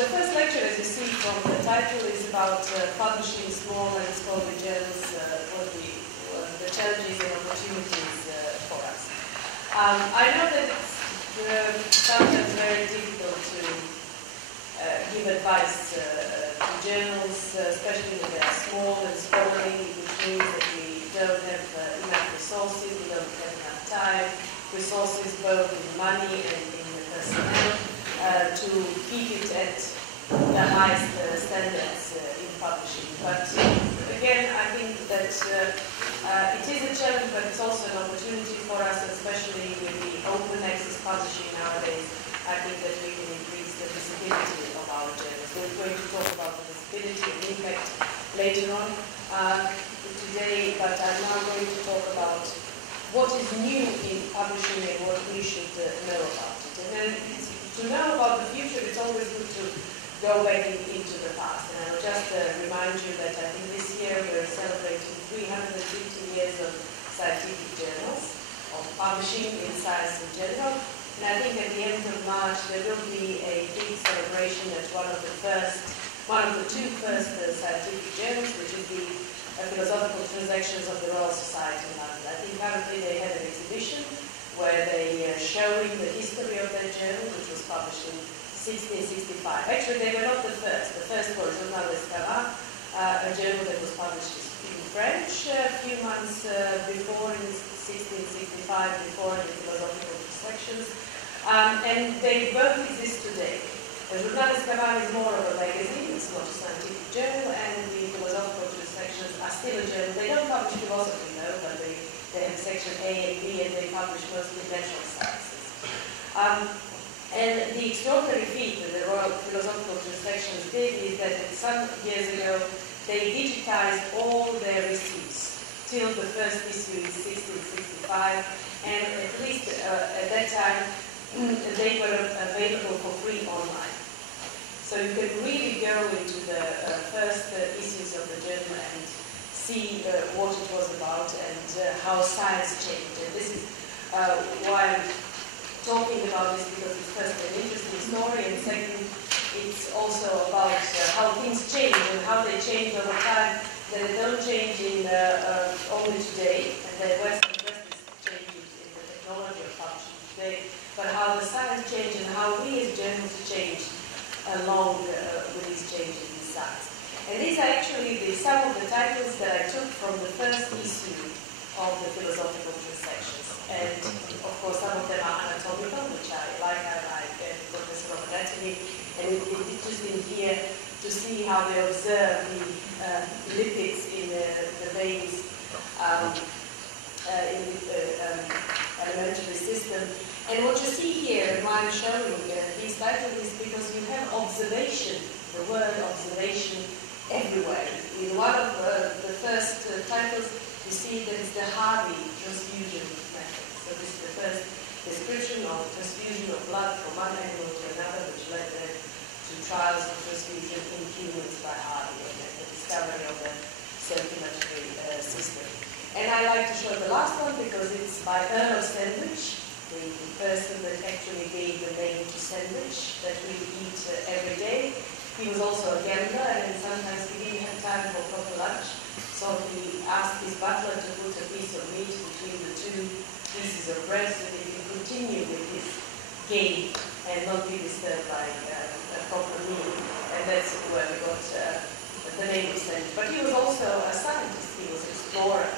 the first lecture, as you see from the title, is about publishing small and scholarly journals, the challenges and opportunities for us. I know that it's sometimes very difficult to give advice to journals, especially when they are small and scholarly, which means that we don't have enough resources, we don't have enough time, resources both in money and in personnel, to keep it at the highest standards in publishing. But again, I think that it is a challenge, but it's also an opportunity for us, especially with the open access publishing nowadays. I think that we can increase the visibility of our journals. We're going to talk about the visibility and impact later on today, but I'm now going to talk about what is new in publishing and what we should know about it. And then to know about the future, it's always good to go back into the past. And I'll just remind you that I think this year we're celebrating 350 years of scientific journals, of publishing in science in general. And I think at the end of March there will be a big celebration at one of the two first scientific journals, which is the Philosophical Transactions of the Royal Society in London. I think currently they had an exhibition where they showing the history of that journal, which was published in 1665. Actually, they were not the first. The first was Journal d'Esclavage, a journal that was published in French a few months before, in 1665, before the Philosophical Transactions. And they both exist today. The Journal d'Esclavage is more of a magazine, it's not a scientific journal, and the Philosophical Transactions are still a journal. They don't publish philosophy, though, but they have section A and B, and they publish mostly natural sciences. And the extraordinary feat that the Royal Philosophical Transactions did is that some years ago they digitized all their receipts till the first issue in 1665, and at least at that time they were available for free online. So you can really go into the first issues of the journal and see what it was about and how science changed. And this is why I'm talking about this, because it's first an interesting story, and second, it's also about how things change and how they change over time. That they don't change in only today, and the West is changing in the technology of publishing today, but how the science changes and how we as journalists change along with these changes in science. And these are actually some of the titles that I took from the first issue of the Philosophical Transactions. And of course, some of them are anatomical, which I like. I like Professor of Anatomy, and it's interesting here to see how they observe the lipids in the veins in the alimentary system. And what you see here, and why I'm showing these titles, is because you have observation, the word observation, everywhere. In one of the first titles, you see that it's the Harvey transfusion method. So this is the first description of transfusion of blood from one animal to another, which led to trials of transfusion in humans by Harvey and the discovery of the circulatory system. And I like to show the last one because it's by Earl of Sandwich, the person that actually gave the name to sandwich that we eat every day. He was also a gambler, and sometimes he didn't have time for proper lunch, so he asked his butler to put a piece of meat between the two pieces of bread so that he could continue with his game and not be disturbed by a proper meal. And that's where we got the name of sandwich. But he was also a scientist, he was an explorer.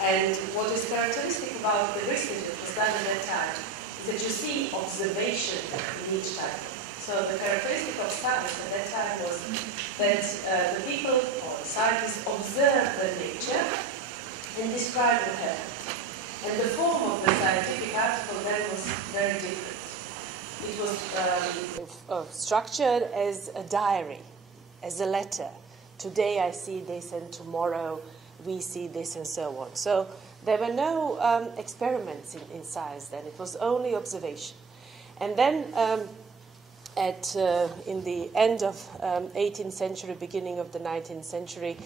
And what is characteristic about the research that was done at that time is that you see observation in each title. So the characteristic of science at that time was that the people, or the scientists, observed the nature and described the hair. And the form of the scientific article then was very different. It was structured as a diary, as a letter. Today I see this and tomorrow we see this and so on. So there were no experiments in science then. It was only observation. And then in the end of 18th century, beginning of the 19th century,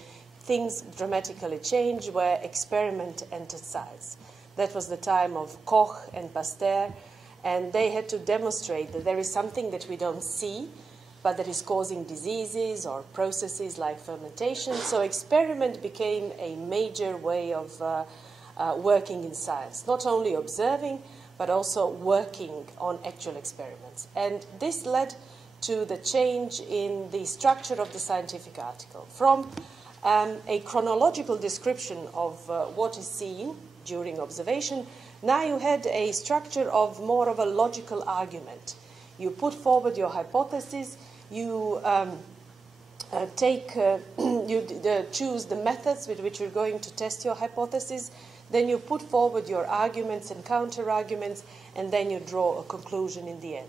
things dramatically changed where experiment entered science. That was the time of Koch and Pasteur, and they had to demonstrate that there is something that we don't see, but that is causing diseases or processes like fermentation. So experiment became a major way of working in science, not only observing, but also working on actual experiments. And this led to the change in the structure of the scientific article. From a chronological description of what is seen during observation, now you had a structure of more of a logical argument. You put forward your hypothesis, you choose the methods with which you're going to test your hypothesis, then you put forward your arguments and counter-arguments, and then you draw a conclusion in the end.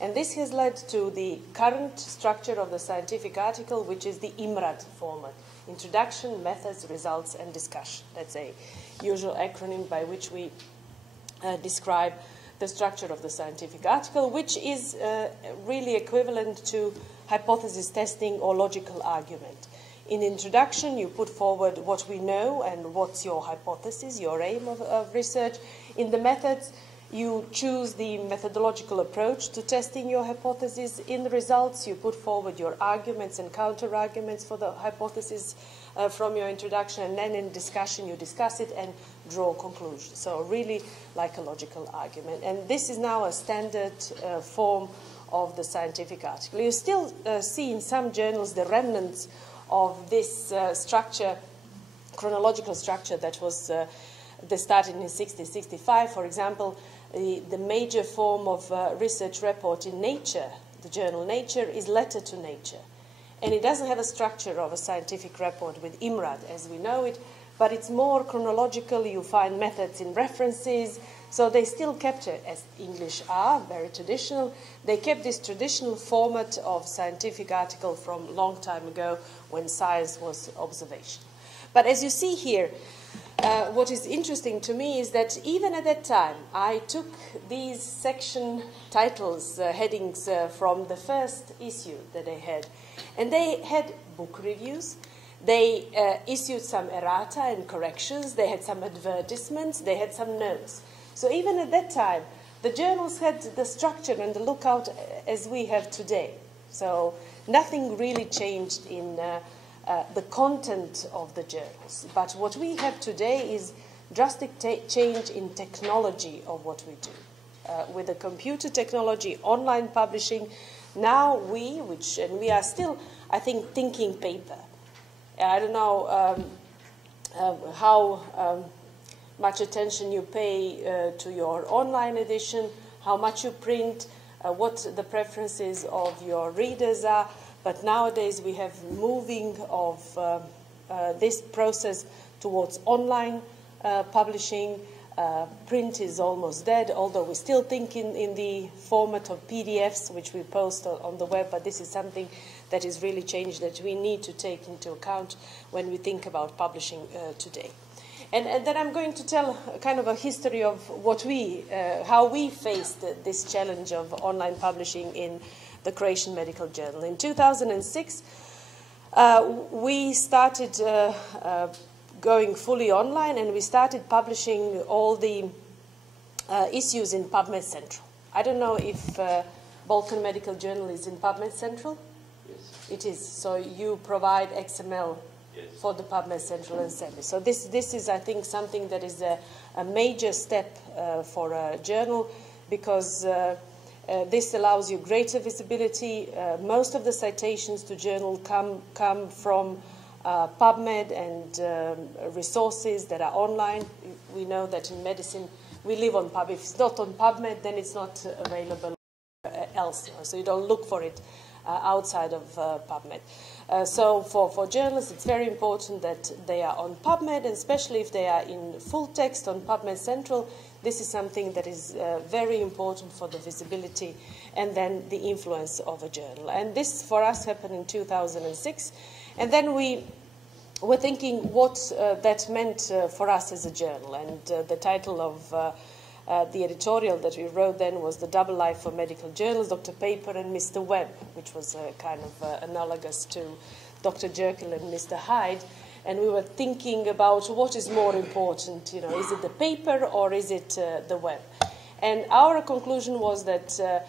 And this has led to the current structure of the scientific article, which is the IMRAD format: Introduction, Methods, Results, and Discussion. That's a usual acronym by which we describe the structure of the scientific article, which is really equivalent to hypothesis testing or logical argument. In introduction, you put forward what we know and what's your hypothesis, your aim of research. In the methods, you choose the methodological approach to testing your hypothesis. In the results, you put forward your arguments and counter-arguments for the hypothesis from your introduction, and then in discussion, you discuss it and draw conclusions. So really like a logical argument. And this is now a standard form of the scientific article. You still see in some journals the remnants of this structure, chronological structure that was that started in 1965. For example, the major form of research report in Nature, the journal Nature, is Letter to Nature. And it doesn't have a structure of a scientific report with IMRAD as we know it, but it's more chronological. You find methods in references. So they still kept it, as English are, very traditional. They kept this traditional format of scientific article from a long time ago when science was observation. But as you see here, what is interesting to me is that even at that time, I took these section titles, headings from the first issue that they had. And they had book reviews. They issued some errata and corrections. They had some advertisements. They had some notes. So even at that time, the journals had the structure and the lookout as we have today. So nothing really changed in the content of the journals. But what we have today is drastic change in technology of what we do. With the computer technology, online publishing, now we are still, I think, thinking paper. I don't know how much attention you pay to your online edition, how much you print, what the preferences of your readers are. But nowadays we have moving of this process towards online publishing. Print is almost dead, although we still think in the format of PDFs, which we post on the web, but this is something that is really changed that we need to take into account when we think about publishing today. And then I'm going to tell kind of a history of what how we faced this challenge of online publishing in the Croatian Medical Journal. In 2006, we started going fully online, and we started publishing all the issues in PubMed Central. I don't know if Balkan Medical Journal is in PubMed Central? Yes. It is. So you provide XML for the PubMed Central and SEMI. So this is, I think, something that is a major step for a journal, because this allows you greater visibility. Most of the citations to journal come from PubMed and resources that are online. We know that in medicine we live on PubMed. If it's not on PubMed, then it's not available elsewhere. So you don't look for it outside of PubMed. So for journalists, it's very important that they are on PubMed, and especially if they are in full text on PubMed Central. This is something that is very important for the visibility and then the influence of a journal. And this, for us, happened in 2006. And then we were thinking what that meant for us as a journal. And the title of the editorial that we wrote then was The Double Life for Medical Journals, Dr. Paper and Mr. Webb, which was kind of analogous to Dr. Jekyll and Mr. Hyde. And we were thinking about what is more important, you know, is it the paper or is it the web? And our conclusion was that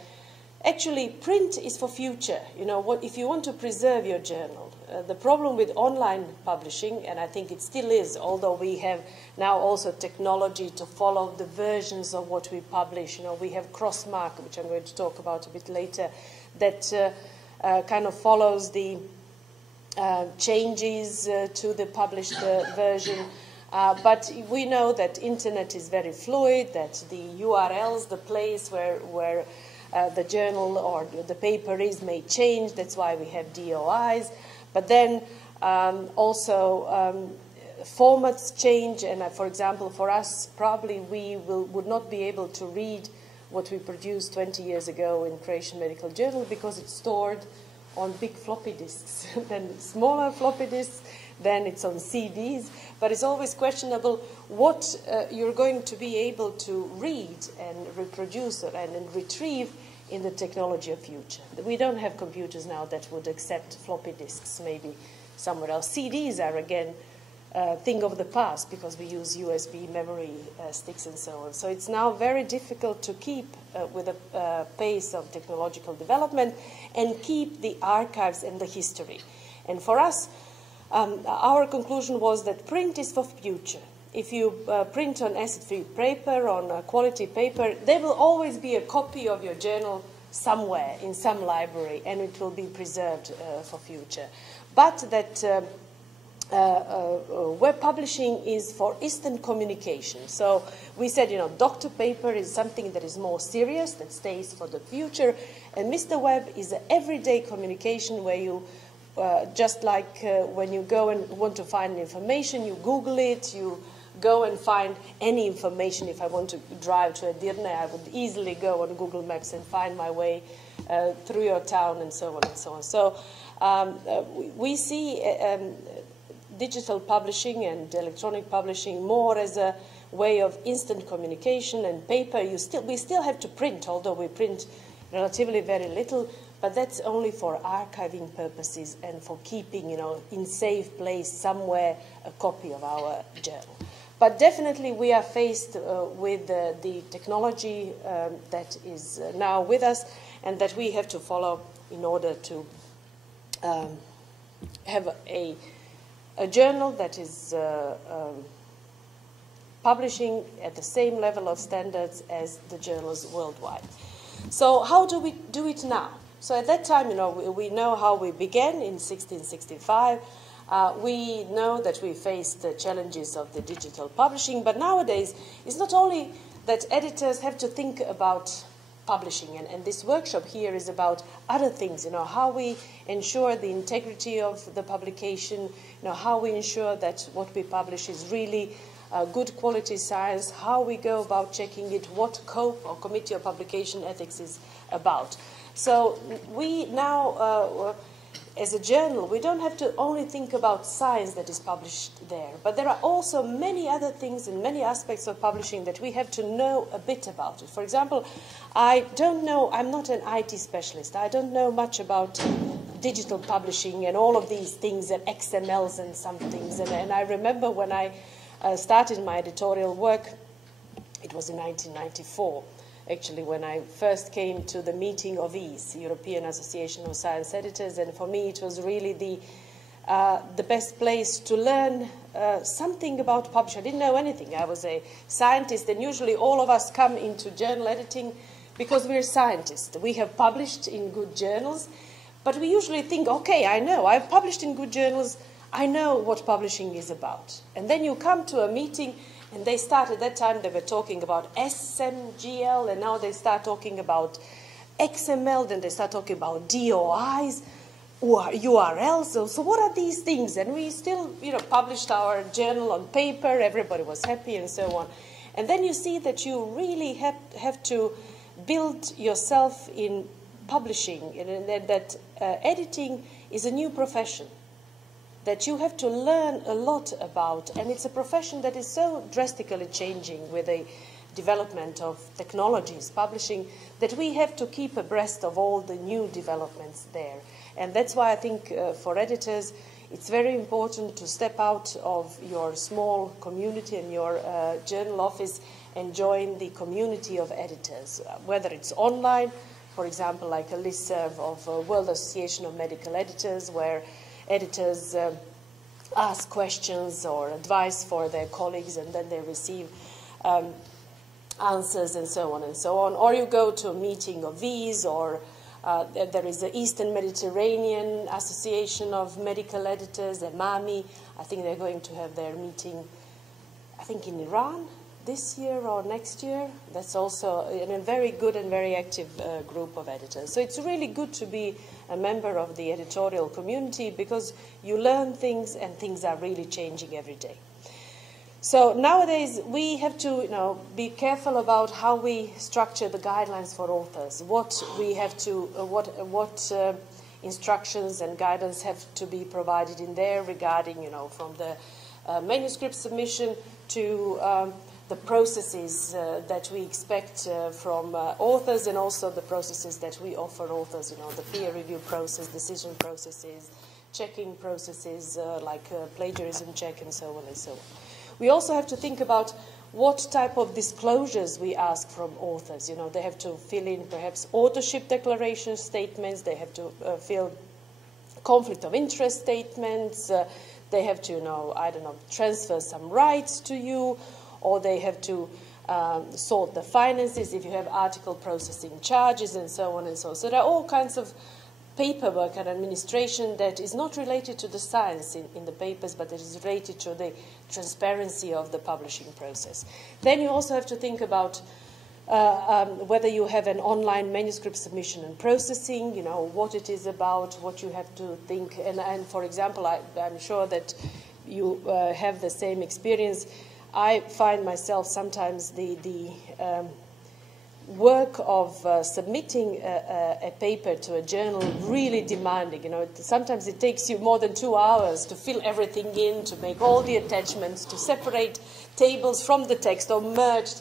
Actually, print is for future. You know, if you want to preserve your journal, the problem with online publishing, and I think it still is, although we have now also technology to follow the versions of what we publish. You know, we have Crossmark, which I'm going to talk about a bit later, that kind of follows the changes to the published version. But we know that internet is very fluid, that the URLs, the place where the journal or the paper is, may change. That's why we have DOIs. But then also formats change. And for example, for us, probably we would not be able to read what we produced 20 years ago in Croatian Medical Journal because it's stored on big floppy disks, then smaller floppy disks, then it's on CDs. But it's always questionable what you're going to be able to read and reproduce and retrieve in the technology of future. We don't have computers now that would accept floppy disks, maybe somewhere else. CDs are, again, a thing of the past because we use USB memory sticks and so on. So it's now very difficult to keep with the pace of technological development and keep the archives and the history. And for us, our conclusion was that print is for future. If you print on acid-free paper, on quality paper, there will always be a copy of your journal somewhere in some library, and it will be preserved for future. But that web publishing is for instant communication. So we said, you know, doctor paper is something that is more serious, that stays for the future, and Mr. Web is an everyday communication where you just like when you go and want to find information, you Google it, you go and find any information. If I want to drive to Edirne, I would easily go on Google Maps and find my way through your town and so on and so on. So we see digital publishing and electronic publishing more as a way of instant communication, and paper, we still have to print, although we print relatively very little, but that's only for archiving purposes and for keeping, you know, in safe place somewhere a copy of our journal. But definitely we are faced with the technology that is now with us and that we have to follow in order to have a journal that is publishing at the same level of standards as the journals worldwide. So how do we do it now? So at that time, you know, we know how we began in 1665. We know that we faced the challenges of the digital publishing, but nowadays it's not only that editors have to think about publishing, and this workshop here is about other things, you know, how we ensure the integrity of the publication, you know, how we ensure that what we publish is really good quality science, how we go about checking it, what COPE or Committee of Publication Ethics is about. So we now, as a journal, we don't have to only think about science that is published there, but there are also many other things and many aspects of publishing that we have to know a bit about it. For example, I don't know, I'm not an IT specialist, I don't know much about digital publishing and all of these things and XMLs and some things, and I remember when I started my editorial work, it was in 1994. Actually, when I first came to the meeting of EASE, European Association of Science Editors, and for me it was really the best place to learn something about publishing. I didn't know anything. I was a scientist, and usually all of us come into journal editing because we're scientists. We have published in good journals, but we usually think, okay, I know, I've published in good journals, I know what publishing is about. And then you come to a meeting, and they start, at that time they were talking about SMGL, and now they start talking about XML, then they start talking about DOIs, or URLs. So what are these things? And we still, you know, published our journal on paper, everybody was happy and so on. And then you see that you really have to build yourself in publishing, and that editing is a new profession that you have to learn a lot about, and it's a profession that is so drastically changing with the development of technologies, publishing, that we have to keep abreast of all the new developments there. And that's why I think for editors, it's very important to step out of your small community and your journal office and join the community of editors, whether it's online, for example, like a listserv of World Association of Medical Editors, where editors ask questions or advice for their colleagues, and then they receive answers and so on and so on. Or you go to a meeting of these, or there is the Eastern Mediterranean Association of Medical Editors, EMAMI. I think they're going to have their meeting, I think, in Iran this year or next year. That's also a very good and very active group of editors. So it's really good to be a member of the editorial community, because you learn things and things are really changing every day. So nowadays we have to be careful about how we structure the guidelines for authors. What we have to, what instructions and guidance have to be provided in there regarding, from the manuscript submission to the processes that we expect from authors, and also the processes that we offer authors, the peer review process, decision processes, checking processes like plagiarism check, and so on and so on. We also have to think about what type of disclosures we ask from authors. They have to fill in perhaps authorship declaration statements, they have to fill conflict of interest statements, they have to, I don't know, transfer some rights to you, or they have to sort the finances if you have article processing charges, and so on and so on. So there are all kinds of paperwork and administration that is not related to the science in the papers, but it is related to the transparency of the publishing process. Then you also have to think about whether you have an online manuscript submission and processing, what it is about, what you have to think. And for example, I'm sure that you have the same experience. I find myself sometimes the work of submitting a paper to a journal really demanding. Sometimes it takes you more than 2 hours to fill everything in, to make all the attachments, to separate tables from the text, or merge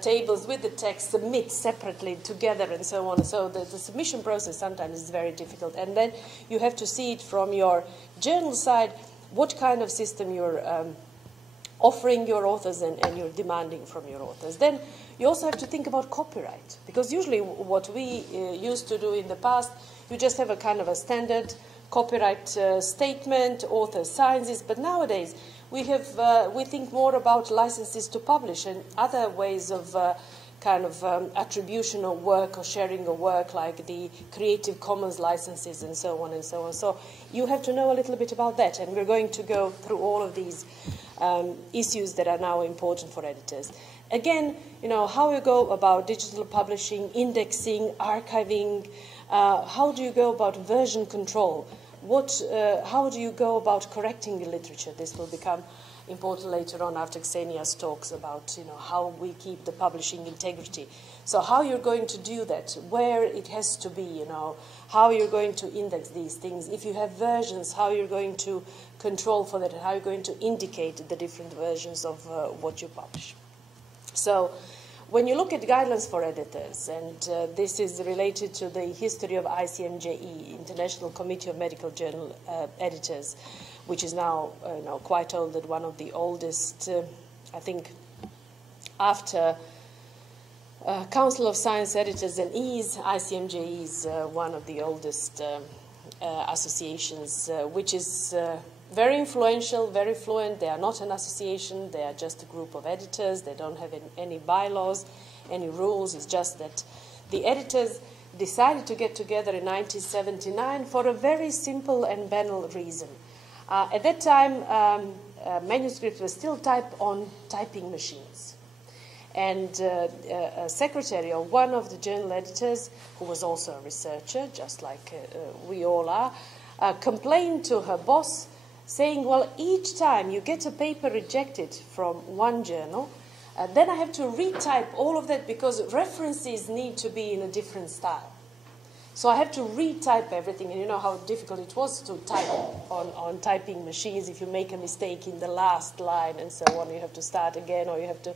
tables with the text, submit separately together, and so on. So the submission process sometimes is very difficult. And then you have to see it from your journal side, what kind of system you're offering your authors and you're demanding from your authors. Then you also have to think about copyright, because usually what we used to do in the past, you just have a kind of a standard copyright statement, author signs it, but nowadays we think more about licenses to publish and other ways of attribution of work or sharing of work, like the Creative Commons licenses and so on and so on. So you have to know a little bit about that, and we're going to go through all of these issues that are now important for editors. Again, how you go about digital publishing, indexing, archiving, how do you go about version control? How do you go about correcting the literature? This will become important later on after Ksenia's talks about how we keep the publishing integrity. So how you're going to do that, where it has to be, how you're going to index these things. If you have versions, how you're going to control for that, and how you're going to indicate the different versions of what you publish. So when you look at guidelines for editors, and this is related to the history of ICMJE, International Committee of Medical Journal Editors, which is now quite old, and one of the oldest, I think, after Council of Science Editors and EAS, ICMJE is one of the oldest associations, which is very influential, very fluent. They are not an association, they are just a group of editors. They don't have any bylaws, any rules. It's just that the editors decided to get together in 1979 for a very simple and banal reason. At that time, manuscripts were still typed on typing machines. And a secretary of one of the journal editors, who was also a researcher, just like we all are, complained to her boss, saying, well, each time you get a paper rejected from one journal, then I have to retype all of that because references need to be in a different style. So I have to retype everything, and you know how difficult it was to type on typing machines. If you make a mistake in the last line and so on, you have to start again, or you have to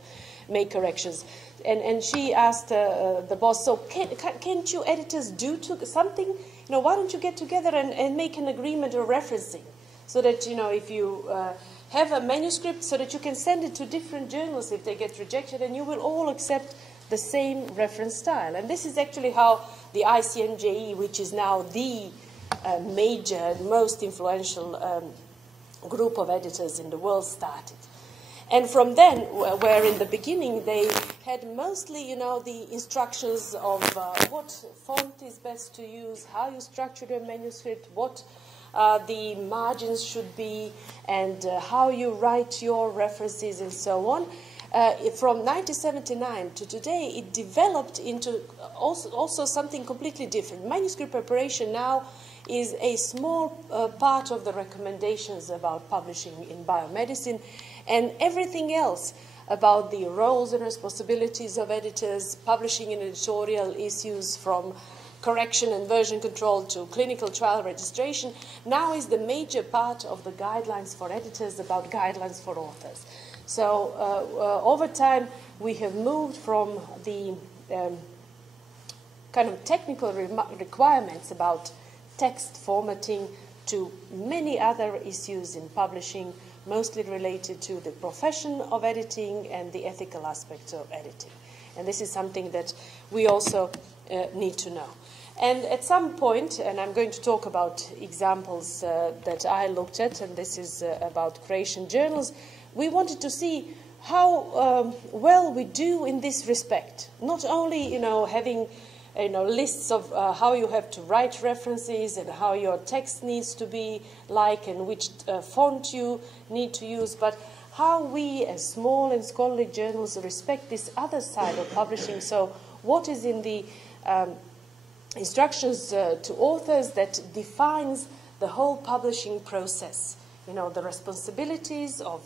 make corrections. And she asked the boss, so can't you editors do something? Why don't you get together and make an agreement or referencing, so that, if you have a manuscript, so that you can send it to different journals if they get rejected, and you will all accept the same reference style. And this is actually how the ICMJE, which is now the major and most influential group of editors in the world, started. And from then, where in the beginning they had mostly, the instructions of what font is best to use, how you structure your manuscript, what the margins should be, and how you write your references and so on. From 1979 to today, it developed into also something completely different. Manuscript preparation now is a small part of the recommendations about publishing in biomedicine, and everything else about the roles and responsibilities of editors, publishing in editorial issues from correction and version control to clinical trial registration, now is the major part of the guidelines for editors about guidelines for authors. So over time, we have moved from the kind of technical requirements about text formatting to many other issues in publishing, mostly related to the profession of editing and the ethical aspects of editing. And this is something that we also need to know. And at some point, and I'm going to talk about examples that I looked at, and this is about Croatian journals, we wanted to see how well we do in this respect. Not only, having lists of how you have to write references and how your text needs to be like and which font you need to use, but how we as small and scholarly journals respect this other side of publishing. So what is in the instructions to authors that defines the whole publishing process? The responsibilities of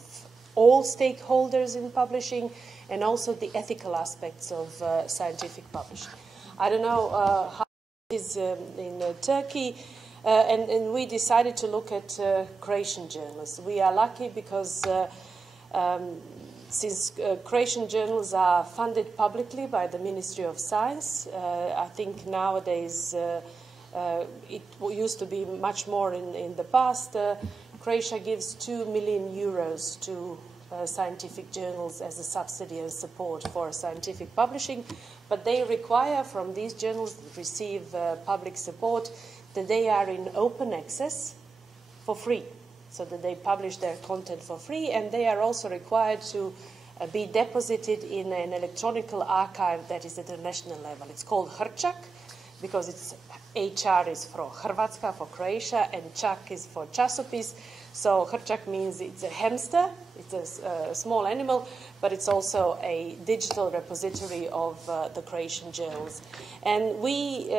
all stakeholders in publishing and also the ethical aspects of scientific publishing. I don't know how it is in Turkey, and we decided to look at Croatian journals. We are lucky because since Croatian journals are funded publicly by the Ministry of Science, I think nowadays it used to be much more in the past. Croatia gives 2 million euros to scientific journals as a subsidy and support for scientific publishing, but they require from these journals that receive public support that they are in open access for free, so that they publish their content for free, and they are also required to be deposited in an electronic archive that is at the national level. It's called HRČAK because it's HR is for Hrvatska, for Croatia, and čak is for časopis. So HRČAK means it's a hamster, it's a small animal, but it's also a digital repository of the Croatian journals. And we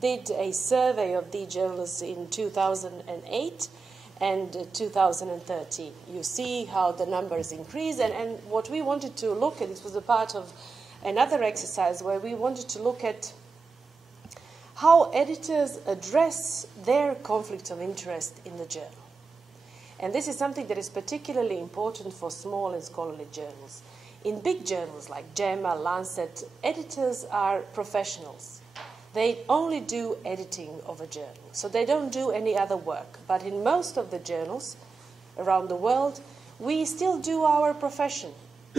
did a survey of the journals in 2008 and 2013. You see how the numbers increase, and what we wanted to look at, this was a part of another exercise where we wanted to look at how editors address their conflict of interest in the journal. And this is something that is particularly important for small and scholarly journals. In big journals like JAMA, Lancet, editors are professionals. They only do editing of a journal, so they don't do any other work. But in most of the journals around the world, we still do our profession.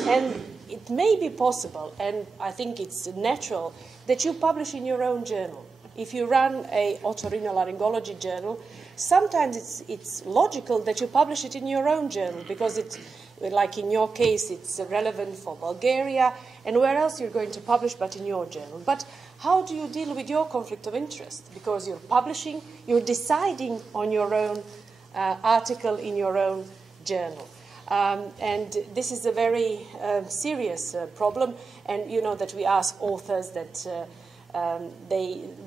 And it may be possible, and I think it's natural, that you publish in your own journal. If you run a otorhinolaryngology journal, sometimes it's logical that you publish it in your own journal because it's, like in your case, it's relevant for Bulgaria, and where else you're going to publish but in your journal. But how do you deal with your conflict of interest? Because you're publishing, you're deciding on your own article in your own journal. And this is a very serious problem, and you know that we ask authors that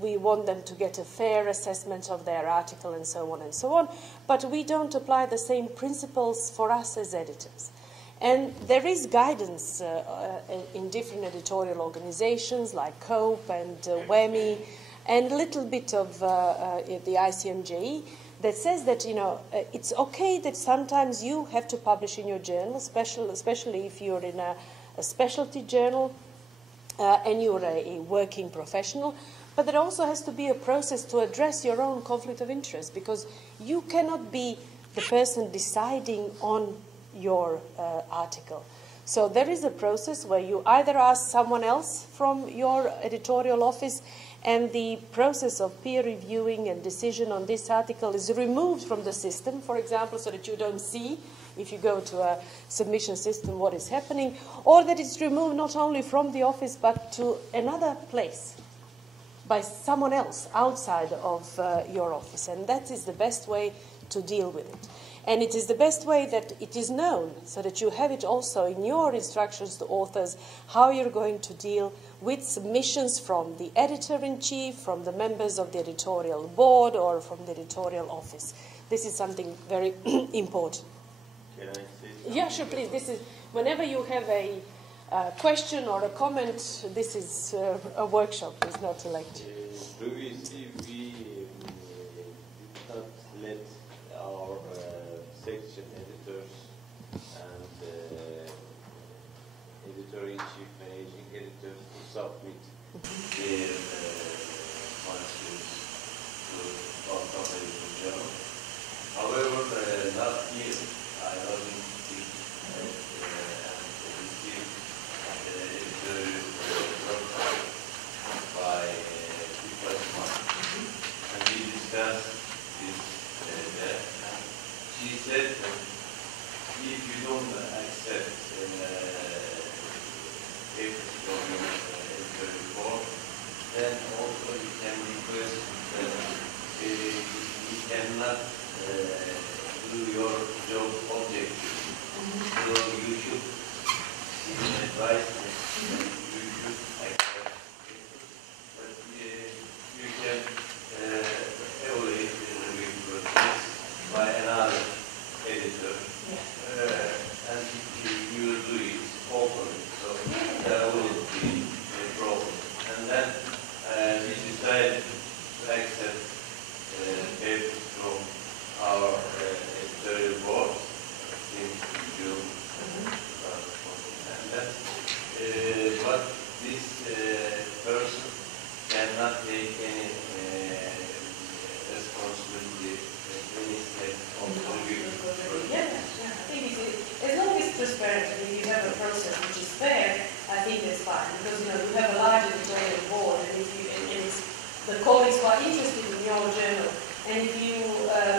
we want them to get a fair assessment of their article and so on and so on, but we don't apply the same principles for us as editors. And there is guidance in different editorial organizations like COPE and WEMI and a little bit of the ICMJE that says that, you know, it's okay that sometimes you have to publish in your journal, especially if you're in a specialty journal and you're a working professional, but there also has to be a process to address your own conflict of interest, because you cannot be the person deciding on your article. So there is a process where you either ask someone else from your editorial office, and the process of peer reviewing and decision on this article is removed from the system, for example, so that you don't see, if you go to a submission system, what is happening, or that it's removed not only from the office but to another place by someone else outside of your office. And that is the best way to deal with it. And it is the best way that it is known, so that you have it also in your instructions to authors, how you're going to deal with submissions from the editor-in-chief, from the members of the editorial board, or from the editorial office. This is something very important. Can I say something? Yeah, sure, please. This is, whenever you have a question or a comment, this is a workshop, it's not a lecture. Previously, we did not let our section editors and editor-in-chief, managing editors to submit their functions to Balkan Editor Journal. However, last year I wasn't sick and received the workshop by Christmas, and we discussed this there. She said that if you don't accept papers from your editor report, then also you can request that you cannot do your job objectively. So you should give an advice that you should accept it. But you can evaluate the review process by another editor. And you will do it openly. So there will be a problem. And then we decided to accept papers from our editorial board in June 2014. And that's but this person cannot take any responsibility when it's on the review. Yeah, I think as long as it's transparent and if you have a process which is fair, I think that's fine. Because you have a large editorial board, and if you and it's the colleagues who are interested in your journal, and if you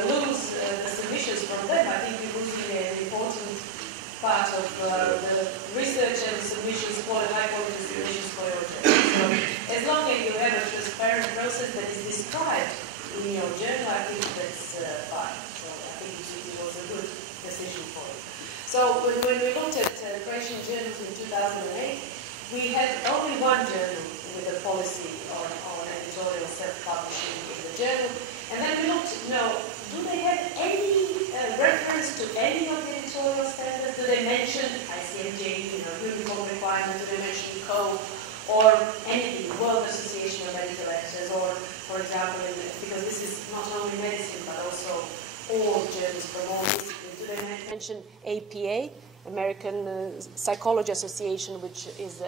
lose the submissions from them, I think you're losing an important part of the research and submissions, high quality submissions for your journal. So as long as you have a transparent process that is described in your journal, I think that's fine. So I think it was a good decision for it. So when we looked at Croatian journals in 2008, we had only one journal with a policy on editorial self-publishing in the journal. And then we looked, do they have any reference to any of the editorial standards? Do they mention ICMJ, uniform requirements? Do they mention code or anything, World Association of Medical Editors, or, for example, because this is not only medicine but also all journals from all disciplines. Do they mention APA, American Psychology Association, which is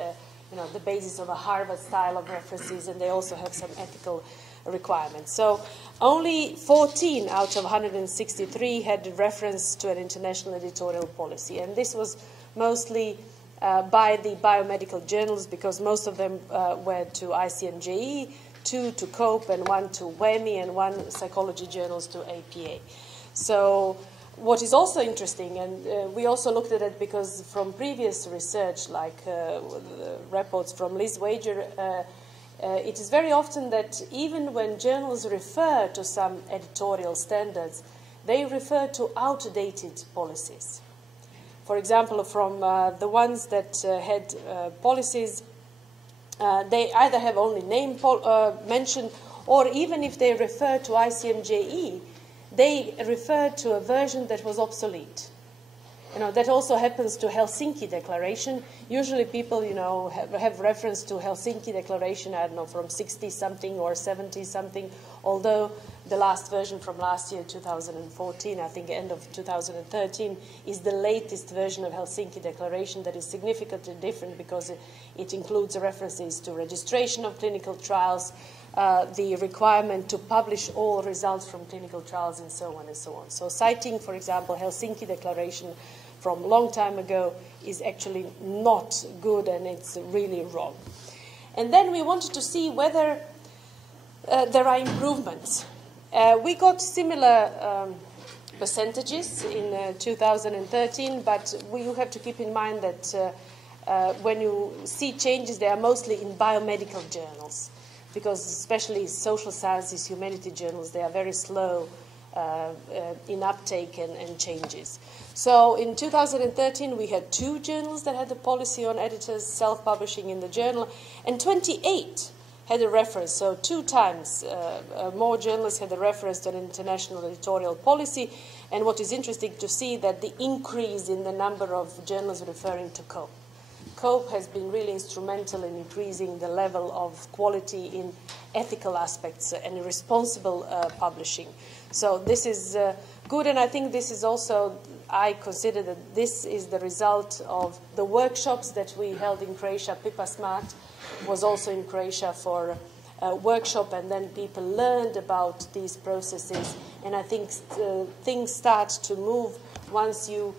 the basis of a Harvard style of references, and they also have some ethical requirements. So only 14 out of 163 had reference to an international editorial policy, and this was mostly by the biomedical journals, because most of them were to ICMJE, 2 to COPE, and 1 to WEMI, and 1 psychology journals to APA. So what is also interesting, and we also looked at it because from previous research, like reports from Liz Wager, it is very often that even when journals refer to some editorial standards, they refer to outdated policies. For example, from the ones that had policies, they either have only name mentioned, or even if they refer to ICMJE, they refer to a version that was obsolete. That also happens to Helsinki Declaration. Usually people, have reference to Helsinki Declaration, I don't know, from 60-something or 70-something, although the last version from last year, 2014, I think end of 2013, is the latest version of Helsinki Declaration that is significantly different because it includes references to registration of clinical trials, the requirement to publish all results from clinical trials, and so on and so on. So citing, for example, Helsinki Declaration from a long time ago is actually not good, and it's really wrong. And then we wanted to see whether there are improvements. We got similar percentages in 2013, but you have to keep in mind that when you see changes, they are mostly in biomedical journals, because especially social sciences, humanity journals, they are very slow in uptake and changes. So in 2013, we had 2 journals that had a policy on editors self-publishing in the journal, and 28 had a reference. So 2 times more journalists had a reference to an international editorial policy. And what is interesting to see that the increase in the number of journals referring to COPE. COPE has been really instrumental in increasing the level of quality in ethical aspects and responsible publishing. So this is good, and I think this is also, I consider that this is the result of the workshops that we held in Croatia. Pipa Smart was also in Croatia for a workshop, and then people learned about these processes, and I think things start to move once you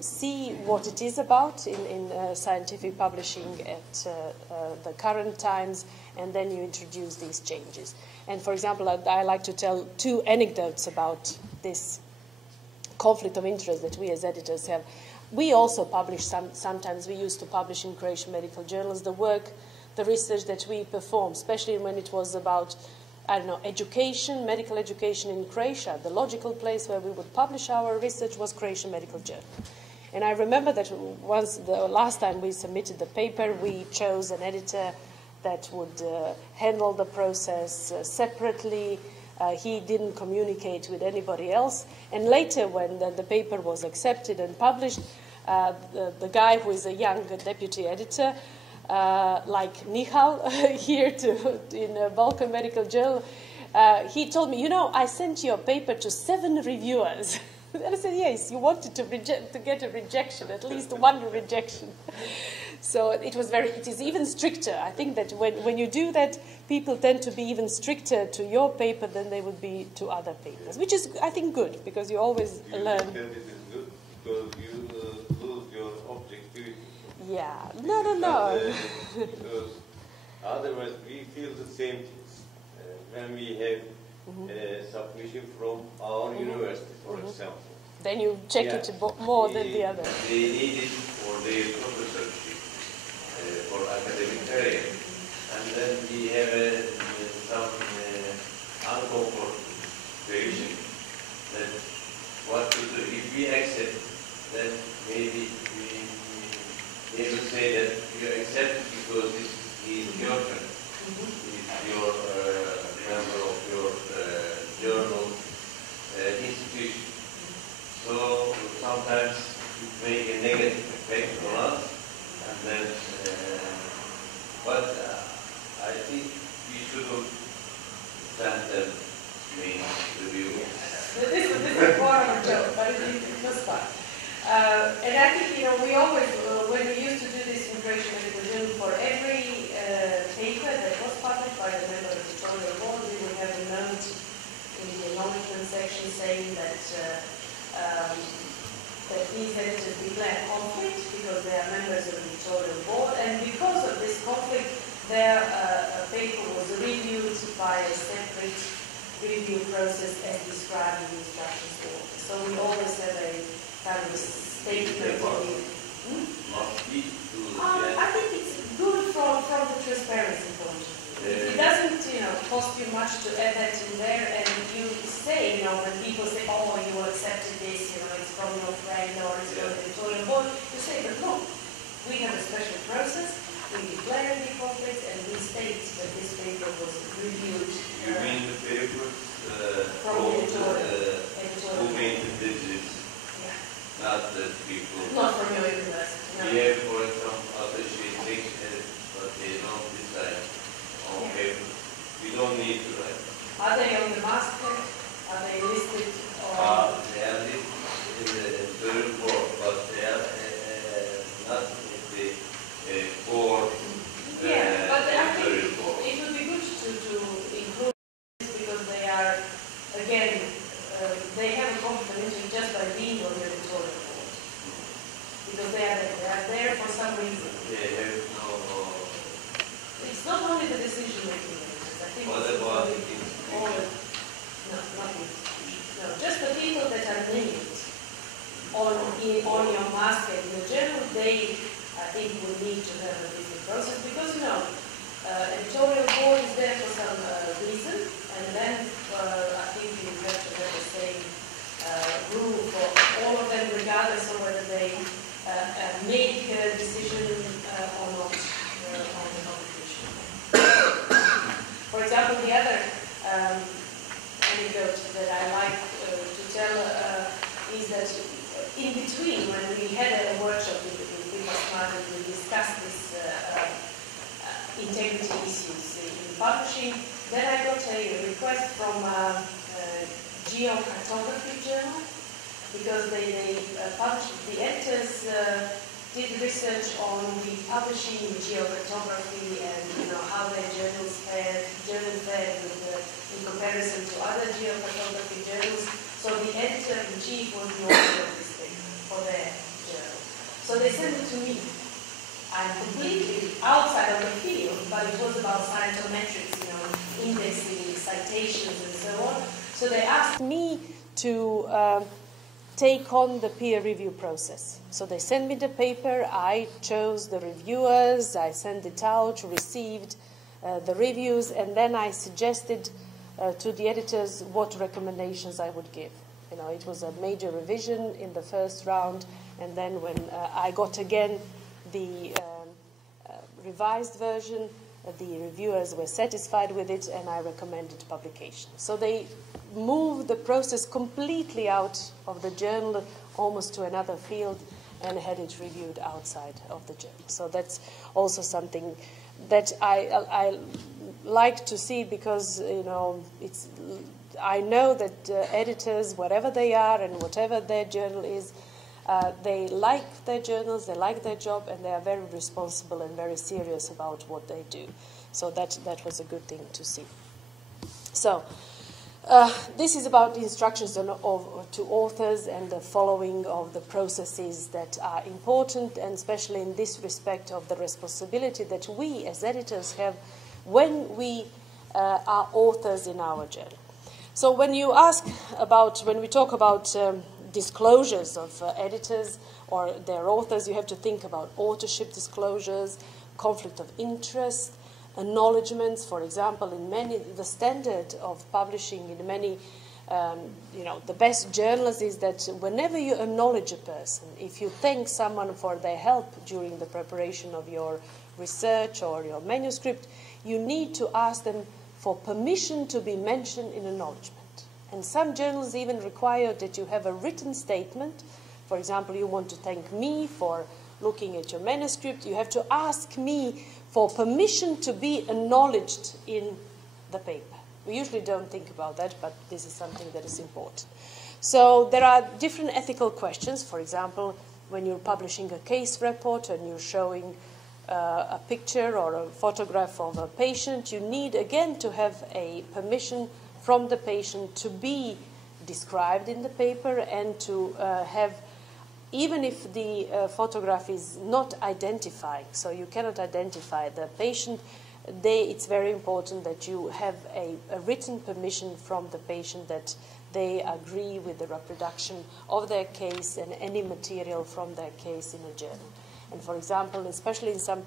see what it is about in scientific publishing at the current times, and then you introduce these changes. And for example, I like to tell 2 anecdotes about this conflict of interest that we as editors have. We also publish, sometimes we used to publish in Croatian medical journals the work, the research that we performed, especially when it was about, I don't know, education, medical education in Croatia. The logical place where we would publish our research was Croatian Medical Journal. And I remember that once, the last time we submitted the paper, we chose an editor that would handle the process separately. He didn't communicate with anybody else. And later, when the paper was accepted and published, the guy who is a young deputy editor, like Nihal here in Balkan Medical Journal, he told me, I sent your paper to 7 reviewers. And I said, yes, you wanted to get a rejection, at least 1 rejection. So it is even stricter. I think that when you do that, people tend to be even stricter to your paper than they would be to other papers, which is, I think, good, because you always learn. It is good because you lose your objectivity. Yeah, no. Because otherwise we feel the same things. When we have submission from our university, for example. Then you check it more than the other. They need it for their professorship, for academic career. And then we have some uncomfort situation that what to do. If we accept, then maybe they will say that you accept it because this is your turn. It's your member of your journal institution. So sometimes it makes a negative effect on us, and then, but I think we shouldn't send them main review. This is more of a joke, but it was fun. And I think, we always, when we used to do this in Croatian Medical Journal, for every paper that was published by the member of the editorial board, we would have a note in the acknowledgement section saying that these editors declare conflict because they are members of the editorial board, and because of this conflict, their paper was reviewed by a separate review process as described in the instructions order. So we always have a kind of a statement. I think it's good from the transparency point of view. It doesn't, cost you much to add that in there, and you say, when people say, oh, you accepted this, it's from your friend or it's from the editorial board, you say, but look, we have a special process, we declare the conflicts, and we state that this paper was reviewed. You mean the papers from the editorial who made the decisions? Yeah. Not the people. Not from your university. No. We have, for example, associate 6 editors, but they don't decide on paper. We don't need to write. Are they on the master? Are they listed? Or They are listed in the third board, but they are not in the core but I think third board. it would be good to include this because they are, again, they have a conflict of interest just by being on the editorial board. because they are there for some reason. It's not only the decision-making editors. I think What about the all of, no, not the institution. No, just the people that are named on your master in the journal, they, I think, will need to have a different process because, you know, editorial board is there for some reason, and then I think you have to have the same rule for all of them, regardless of whether they make a decision or not on the publication. For example, the other anecdote that I like to tell is that in between, when we had a workshop with Smart and we discussed this integrity issues in publishing, then I got a request from Geocartography Journal, because they published, the editors did research on the publishing in geocartography and, you know, how their journals fared in comparison to other geocartography journals. So the editor-in-chief was the author of this paper for their journal. So they sent it to me. I'm completely outside of the field, but it was about scientometrics, you know, indexing, citations, and so on. So they asked me to take on the peer review process. So they sent me the paper, I chose the reviewers, I sent it out, received the reviews, and then I suggested to the editors what recommendations I would give. You know, it was a major revision in the first round, and then when I got again the revised version, the reviewers were satisfied with it, and I recommended publication. So they moved the process completely out of the journal, almost to another field, and had it reviewed outside of the journal. So that's also something that I like to see, because, you know, I know that editors, whatever they are and whatever their journal is, they like their journals, they like their job, and they are very responsible and very serious about what they do. So that was a good thing to see. So this is about the instructions to authors and the following of the processes that are important, and especially in this respect of the responsibility that we as editors have when we are authors in our journal. So when we talk about disclosures of editors or their authors, you have to think about authorship disclosures, conflict of interest, acknowledgements. For example, in the standard of publishing in many, the best journals is that whenever you acknowledge a person, if you thank someone for their help during the preparation of your research or your manuscript, you need to ask them for permission to be mentioned in acknowledgement. And some journals even require that you have a written statement. For example, you want to thank me for looking at your manuscript. You have to ask me for permission to be acknowledged in the paper. We usually don't think about that, but this is something that is important. So there are different ethical questions. For example, when you're publishing a case report and you're showing a picture or a photograph of a patient, you need, again, to have a permission from the patient to be described in the paper and to have, even if the photograph is not identifying, so you cannot identify the patient, it's very important that you have a written permission from the patient that they agree with the reproduction of their case and any material from their case in a journal. And for example, especially in some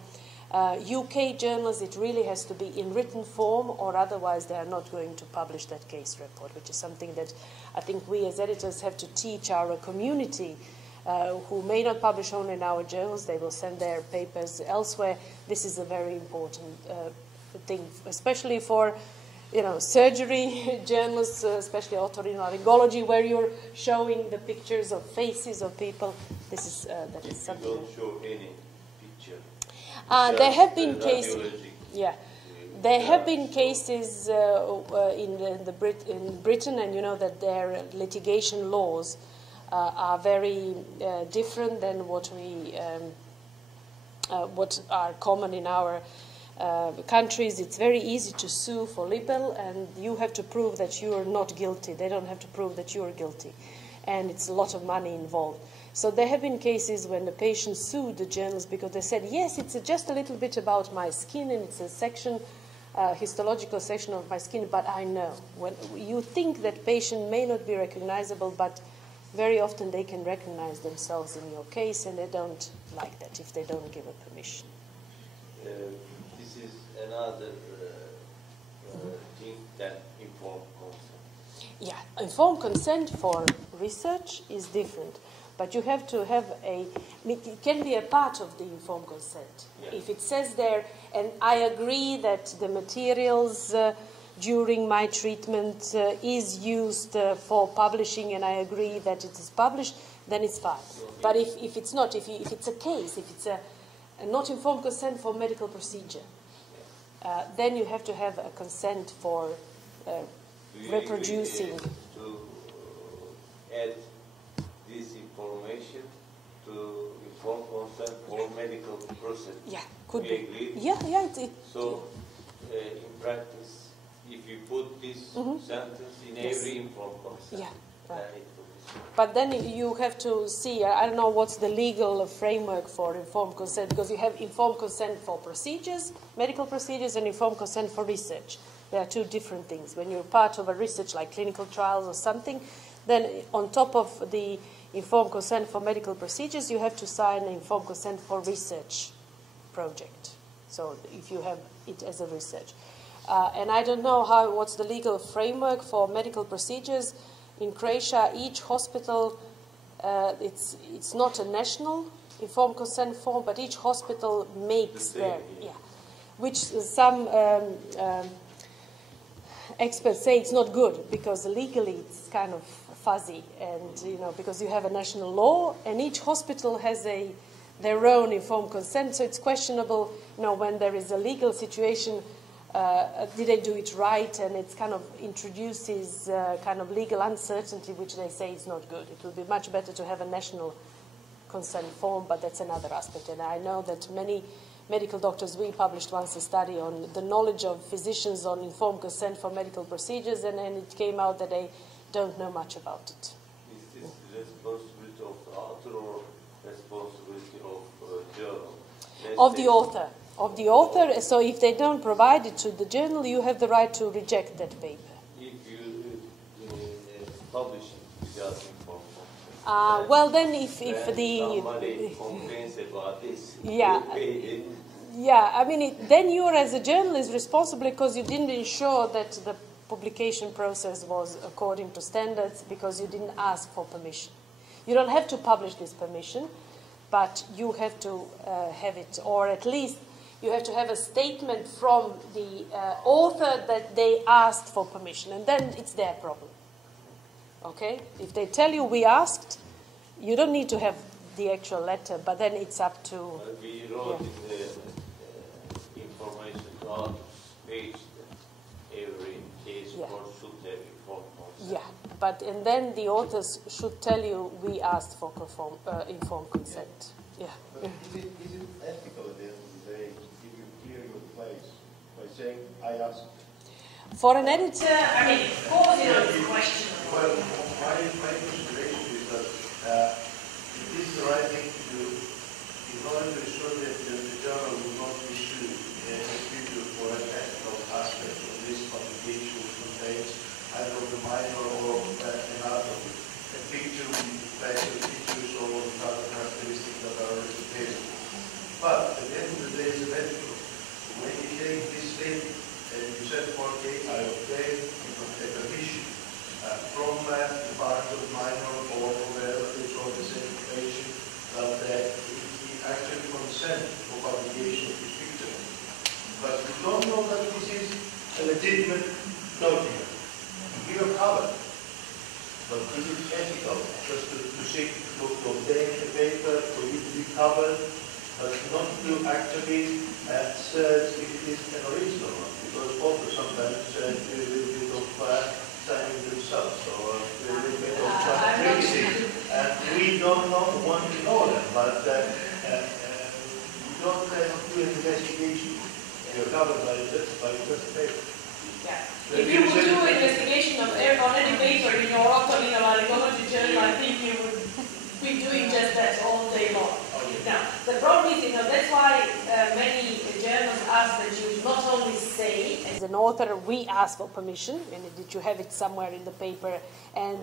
UK journals, it really has to be in written form, or otherwise they are not going to publish that case report, which is something that I think we as editors have to teach our community who may not publish only in our journals. They will send their papers elsewhere. This is a very important thing, especially for surgery journals, especially otorhinolaryngology, where you're showing the pictures of faces of people. This is that is something. You don't show any picture. There have been cases. Yeah, there have been cases in Britain, and you know that their litigation laws are very different than what are common in our countries. It's very easy to sue for libel, and you have to prove that you are not guilty. They don't have to prove that you are guilty. and it's a lot of money involved. So there have been cases when the patient sued the journals because they said, yes, it's just a little bit about my skin, and it's a section, histological section of my skin, but I know. When you think that patient may not be recognizable, but very often they can recognize themselves in your case, and they don't like that if they don't give a permission. This is another thing that informed consent. Yeah, informed consent for research is different, but you have to have it can be a part of the informed consent. Yeah. If it says there, and I agree that the materials during my treatment is used for publishing, and I agree that it is published, then it's fine. But if it's not, if it's a case, if it's a not informed consent for medical procedure, then you have to have a consent for reproducing. To add this information to informed consent for medical procedure. Yeah, could be. Agree? Yeah. So, in practice, if you put this sentence in every informed consent, then it will be. But then you have to see, I don't know what's the legal framework for informed consent, because you have informed consent for procedures, medical procedures, and informed consent for research. They are two different things. When you're part of a research like clinical trials or something, then on top of the informed consent for medical procedures, you have to sign an informed consent for research project. So if you have it as a research. And I don't know what's the legal framework for medical procedures. In Croatia, each hospital, it's not a national informed consent form, but each hospital makes their, which some experts say it's not good because legally it's kind of fuzzy, and because you have a national law and each hospital has their own informed consent, so it's questionable. When there is a legal situation, did they do it right? And it kind of introduces kind of legal uncertainty, which they say is not good. It will be much better to have a national consent form, but that's another aspect. And I know that many medical doctors, we published once a study on the knowledge of physicians on informed consent for medical procedures, and then it came out that they don't know much about it. Is this the responsibility of the author or responsibility of journal? Of the author. Of the author, so if they don't provide it to the journal, you have the right to reject that paper. If you publish it without informed consent. Well, then if somebody complains about this, I mean, then you as a journalist responsible because you didn't ensure that the publication process was according to standards because you didn't ask for permission. You don't have to publish this permission, but you have to have it, or at least you have to have a statement from the author that they asked for permission, and then it's their problem. Okay? If they tell you we asked, you don't need to have the actual letter, but then it's up to... we wrote in the information to authors page that every case should have informed consent. Yeah, and then the authors should tell you we asked for informed consent. Yeah. But is it ethical at the end of the day if you clear your place by saying, I asked? For an editor, I mean, of course, it's questionable. Well, my consideration is that it is the right thing to do in order to ensure that the journal will not be sued in the future for an ethical aspect of this publication, which contains either of the minor or anatomy. A picture with facial features or other characteristics that are represented. But at the end of the day, it's medical. When you take this thing and you said, okay, I obtained a permission from the part of minor or whoever is on the same patient that he actually consent for publication of this picture. But we don't know that this is a legitimate document. We are covered. But is it ethical just to seek to obtain a paper for you to be covered, but not to actually search if it is an original one? Because authors sometimes do a little bit of signing themselves or a little bit of trickery. And we don't want to know them, but we don't do an investigation. You're covered by just a paper. Yeah. If you would do an investigation on any paper in your autolingual journal, I an author, we ask for permission, and did you have it somewhere in the paper, and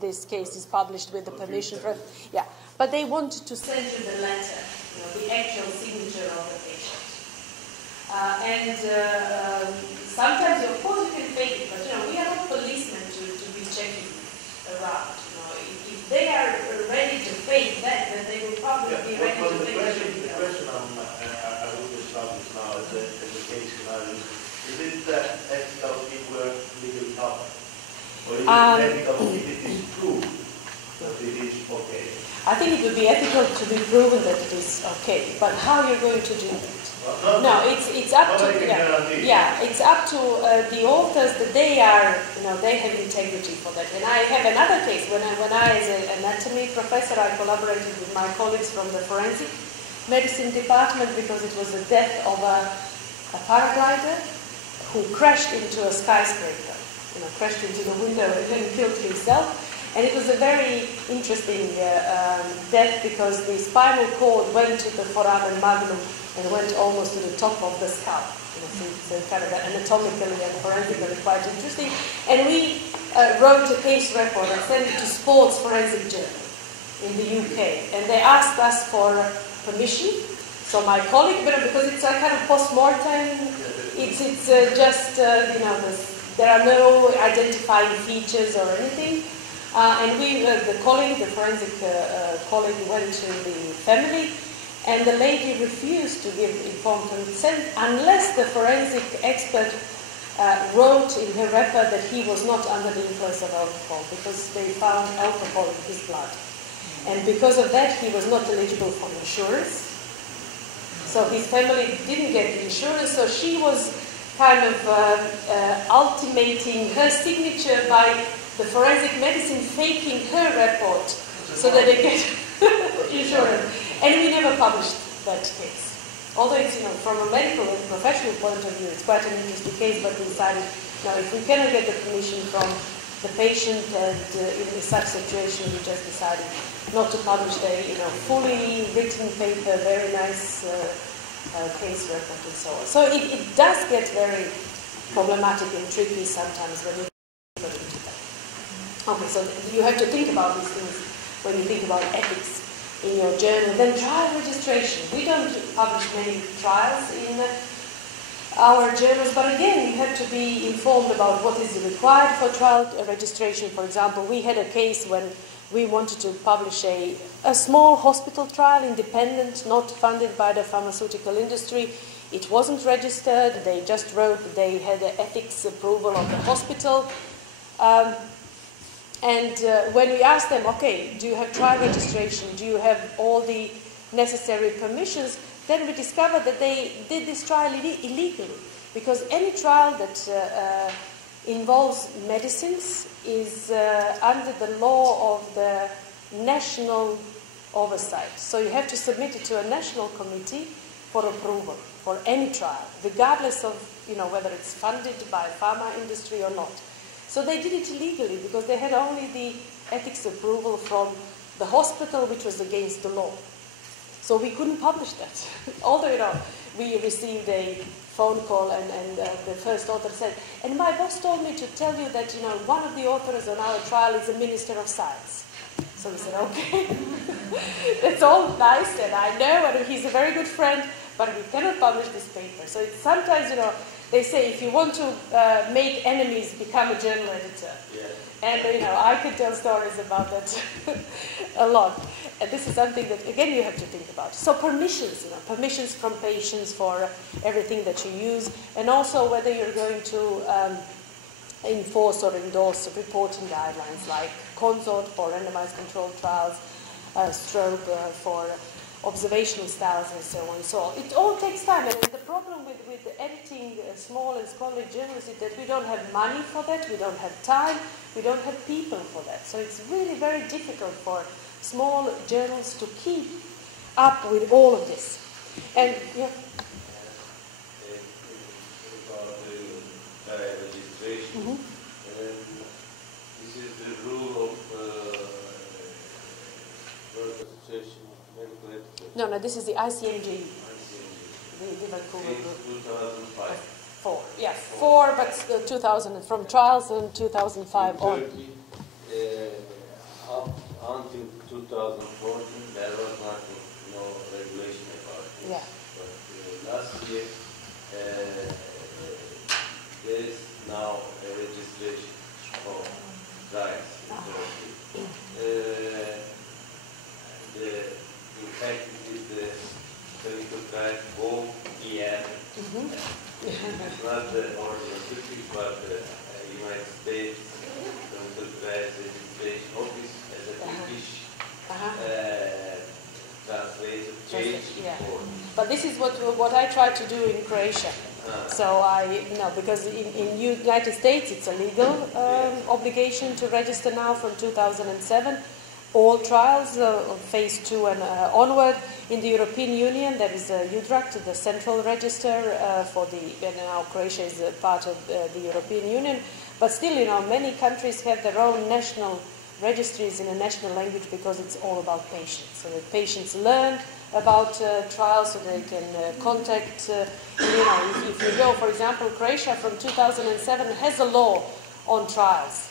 this case is published with the permission. Yeah, but they want to send you the letter, the actual signature of the patient. Sometimes, of course, you can fake it, but we are not policemen to be checking around. If they are ready to fake that, then they will probably be ready to fake it. The question I would establish now as a case scenario is it ethical if we're legally covered? Or is it ethical if it is proved that it is okay? I think it would be ethical to be proven that it is okay, but how you're going to do that? No, it's up to it's up to the authors that they are they have integrity for that. And I have another case when I as an anatomy professor I collaborated with my colleagues from the forensic medicine department because it was the death of a paraglider who crashed into a skyscraper, crashed into the window and then killed himself. And it was a very interesting death because the spinal cord went to the foramen magnum and went almost to the top of the skull. So it's kind of anatomically and forensically quite interesting. And we wrote a case report and sent it to Sports Forensic Journal in the UK. And they asked us for permission. So my colleague, because it's a kind of post-mortem, it's just, there are no identifying features or anything. And the forensic colleague went to the family, and the lady refused to give informed consent unless the forensic expert wrote in her report that he was not under the influence of alcohol, because they found alcohol in his blood. And because of that, he was not eligible for insurance. So his family didn't get the insurance, so she was kind of ultimating her signature by the forensic medicine faking her report so that they get insurance. And we never published that case. Although it's, from a medical and professional point of view, it's quite an interesting case, but we decided, now if we cannot get the permission from the patient and in such situation, we just decided not to publish the, fully written paper, very nice case record and so on. So it does get very problematic and tricky sometimes when you go into that. Okay, so you have to think about these things when you think about ethics in your journal. Then trial registration. We don't publish many trials in our journals, but again, you have to be informed about what is required for trial registration. For example, we had a case when we wanted to publish a small hospital trial, independent, not funded by the pharmaceutical industry. It wasn't registered. They just wrote that they had the ethics approval of the hospital. When we asked them, okay, do you have trial registration? Do you have all the necessary permissions? Then we discovered that they did this trial illegally, because any trial that involves medicines is under the law of the national oversight. So you have to submit it to a national committee for approval for any trial, regardless of whether it's funded by pharma industry or not. So they did it illegally because they had only the ethics approval from the hospital, which was against the law. So we couldn't publish that. Although, we received a phone call and the first author said, and my boss told me to tell you that, one of the authors on our trial is a minister of science. So we said, okay, that's all nice and I know, and he's a very good friend, but we cannot publish this paper. So it's sometimes, they say if you want to make enemies, become a journal editor. Yeah. And, I could tell stories about that a lot. And this is something that, again, you have to think about. So permissions, permissions from patients for everything that you use, and also whether you're going to enforce or endorse reporting guidelines like CONSORT for randomized controlled trials, stroke for observational styles, and so on and so on. It all takes time, and the problem with editing small and scholarly journals is that we don't have money for that, we don't have time, we don't have people for that. So it's really very difficult for small journals to keep up with all of this. And yeah. About the registration, this is the rule of World Association of Medical Ethics. No, this is the ICMG. The Vancouver group. Since 2005. 4, yeah, 4, but 2000 from trials in 2005 in on. Turkey, up until 2014, there was nothing, no regulation about this. Yeah. But last year, there is now a registration for trials in Turkey. In fact, it is the clinical trial OEM. It's not the original Turkish, but the United States Clinical Trials Registration Office as a Turkish translated page. Yeah. But this is what I try to do in Croatia. So because in United States it's a legal obligation to register now from 2007. All trials, phase 2 and onward. In the European Union, there is a UDRACT, the central register and now Croatia is a part of the European Union. But still, many countries have their own national registries in a national language because it's all about patients. So that patients learn about trials so they can contact, if you go, for example, Croatia from 2007 has a law on trials,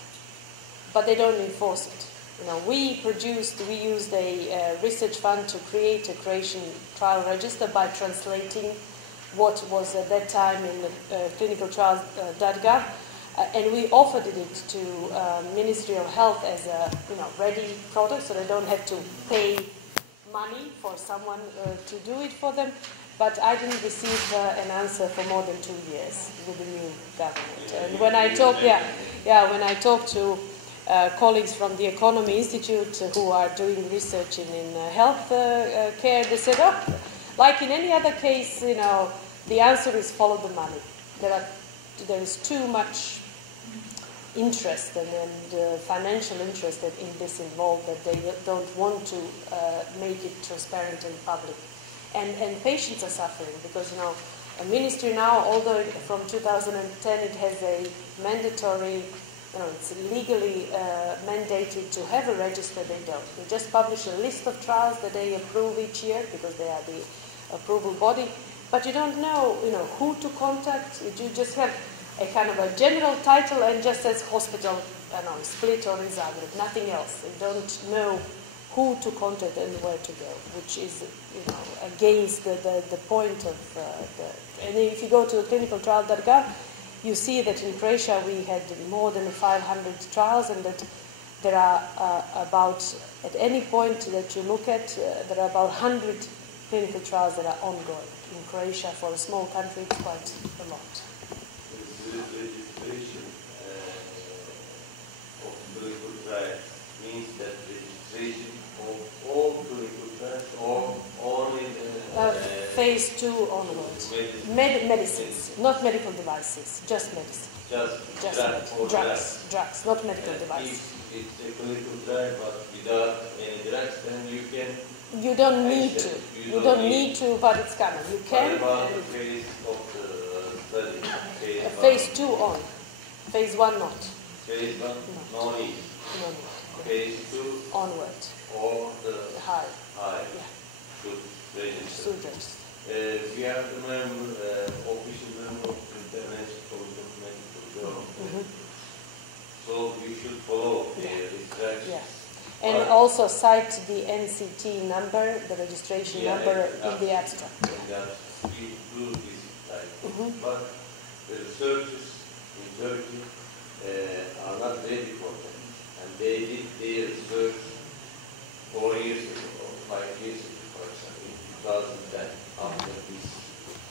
but they don't enforce it. We used a research fund to create a Croatian trial register by translating what was at that time in clinicaltrials.gov, and we offered it to Ministry of Health as a ready product, so they don't have to pay money for someone to do it for them. But I didn't receive an answer for more than 2 years with the new government. And when I talked to colleagues from the Economy Institute who are doing research in health care, they said, like in any other case, the answer is follow the money. There is too much interest and financial interest in this involved that they don't want to make it transparent and public. And patients are suffering because, a ministry now, although from 2010 it has a mandatory, it's legally mandated to have a register, they don't. They just publish a list of trials that they approve each year because they are the approval body. But you don't know, who to contact. You just have a kind of a general title and just says hospital, Split or in Zagreb, nothing else. You don't know who to contact and where to go, which is, against the point of And if you go to clinicaltrial.gov, you see that in Croatia we had more than 500 trials, and that there are about, at any point that you look at, there are about 100 clinical trials that are ongoing. In Croatia, for a small country, it's quite a lot. The registration of clinical trials means that registration of all clinical trials or only phase 2 onwards. Medicines, not medical devices, just medicine. Drugs, not medical devices. If it's a clinical trial but without any drugs, then you can... You don't need to. You don't need to, but it's coming. You can. What about the phase of the study? Phase 2 on. Phase 1 not. Phase 1? No need. No need. Phase 2? Onward. Or the high. Yeah. Should register. We are the official member of the International College of Medical Journal. So we should follow the instructions. Yeah. And also cite the NCT number, the registration number in the abstract. We do this type. But the researchers in Turkey are not ready for that. And they did their research 4 years ago, or 5 years ago, for example, in 2010, after this.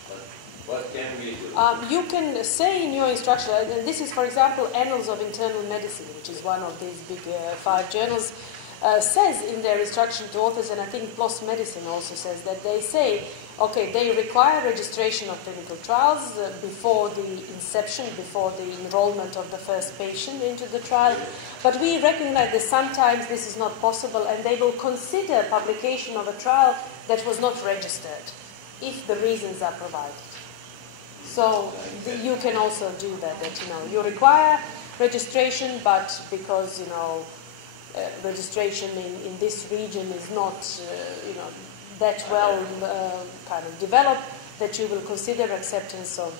But what can we do? You can say in your instruction, and this is, for example, Annals of Internal Medicine, which is one of these big 5 journals, says in their instruction to authors, and I think PLOS Medicine also says that they say, okay, they require registration of clinical trials before the inception, before the enrollment of the first patient into the trial, but we recognize that sometimes this is not possible, and they will consider publication of a trial that was not registered, if the reasons are provided. So you can also do that, you require registration, but because, registration in this region is not, that well kind of developed, that you will consider acceptance of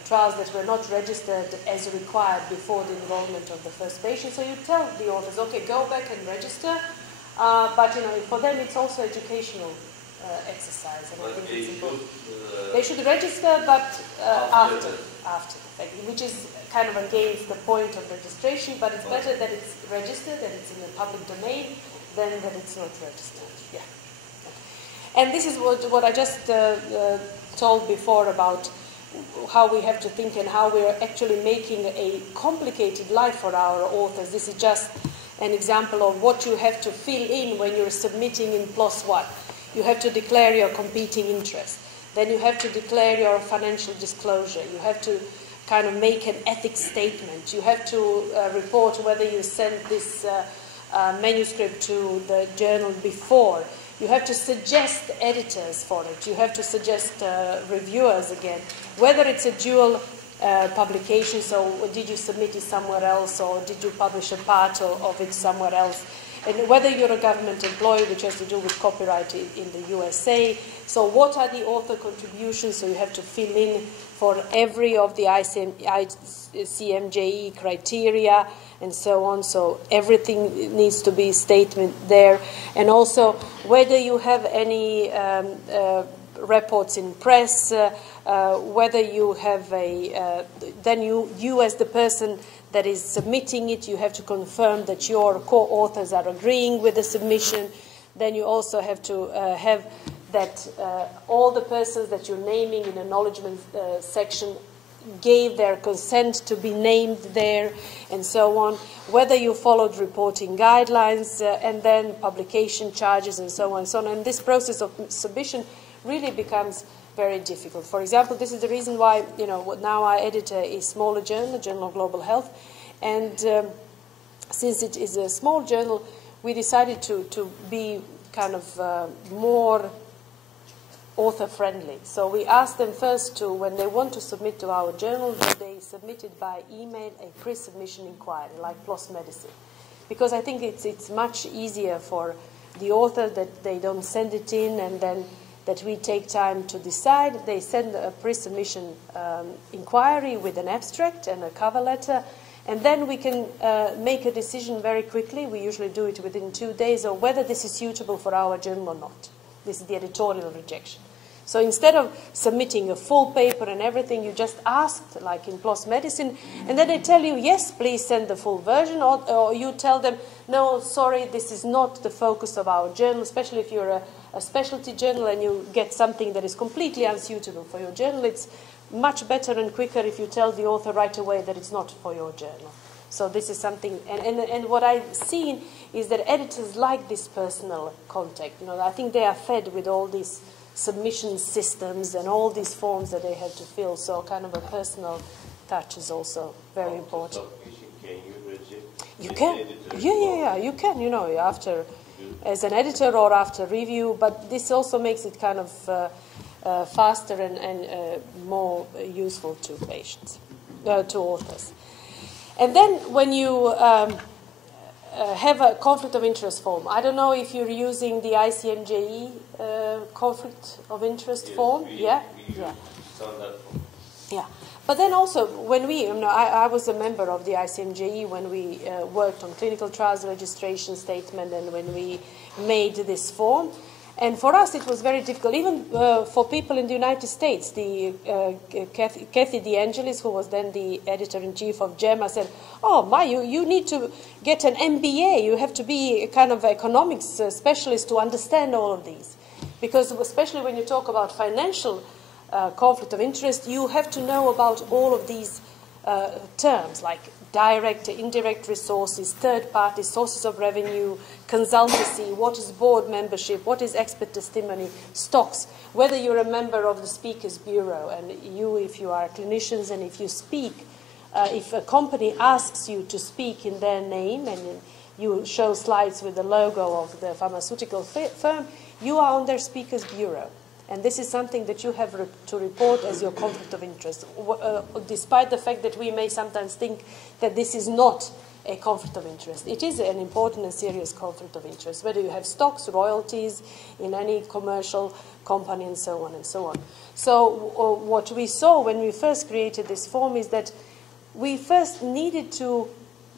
trials that were not registered as required before the enrollment of the first patient. So you tell the authors, okay, go back and register, but for them it's also educational exercise, and I think it's important. They should register, but after the fact, which is kind of against the point of registration, but it's better that it's registered, that it's in the public domain, than that it's not registered. Yeah. And this is what I just told before about how we have to think and how we're actually making a complicated life for our authors. This is just an example of what you have to fill in when you're submitting in PLOS 1. You have to declare your competing interest. Then you have to declare your financial disclosure. You have to kind of make an ethics statement. You have to report whether you sent this manuscript to the journal before. You have to suggest editors for it. You have to suggest reviewers again. Whether it's a dual publication, so did you submit it somewhere else or did you publish a part of it somewhere else? And whether you're a government employee, which has to do with copyright in the USA. So what are the author contributions? So you have to fill in for every of the ICMJE criteria and so on. So everything needs to be statement there. And also whether you have any reports in press, whether you have then you as the person that is submitting it, you have to confirm that your co-authors are agreeing with the submission. Then you also have to have that all the persons that you're naming in the acknowledgement section gave their consent to be named there, and so on. Whether you followed reporting guidelines, and then publication charges, and so on and so on. And this process of submission really becomes very difficult. For example, this is the reason why now our editor is smaller journal, Journal of Global Health, and since it is a small journal, we decided to be kind of more author-friendly. So we asked them first to, when they want to submit to our journal, that they submit it by email a pre-submission inquiry, like PLOS Medicine, because I think it's much easier for the author that they don't send it in and then that we take time to decide. They send a pre-submission inquiry with an abstract and a cover letter, and then we can make a decision very quickly. We usually do it within 2 days, or whether this is suitable for our journal or not. This is the editorial rejection. So instead of submitting a full paper and everything, you just asked, like in PLOS Medicine, and then they tell you, yes, please send the full version, or you tell them, no, sorry, this is not the focus of our journal, especially if you're a specialty journal and you get something that is completely unsuitable for your journal. It's much better and quicker if you tell the author right away that it's not for your journal. So this is something, and what I've seen is that editors like this personal contact. I think they are fed with all these submission systems and all these forms that they have to fill. So kind of a personal touch is also very important. Can you reject? You can. Yeah. You can. After as an editor or after review, but this also makes it kind of faster and more useful to patients, to authors. And then when you have a conflict of interest form, I don't know if you're using the ICMJE conflict of interest form. Yeah. But then also when I was a member of the ICMJE when we worked on clinical trials registration statement and when we made this form. And for us, it was very difficult, even for people in the United States. The Kathy DeAngelis, who was then the editor-in-chief of JAMA, said, "Oh, you need to get an MBA. You have to be a kind of economics specialist to understand all of these, because especially when you talk about financial conflict of interest, you have to know about all of these terms like direct, indirect resources, third-party sources of revenue, consultancy, what is board membership, what is expert testimony, stocks, whether you're a member of the Speakers Bureau, and if you are clinicians and if you speak, if a company asks you to speak in their name and you show slides with the logo of the pharmaceutical firm, you are on their Speakers Bureau. And this is something that you have to report as your conflict of interest, despite the fact that we may sometimes think that this is not a conflict of interest. It is an important and serious conflict of interest, whether you have stocks, royalties in any commercial company, and so on and so on. So what we saw when we first created this form is that we first needed to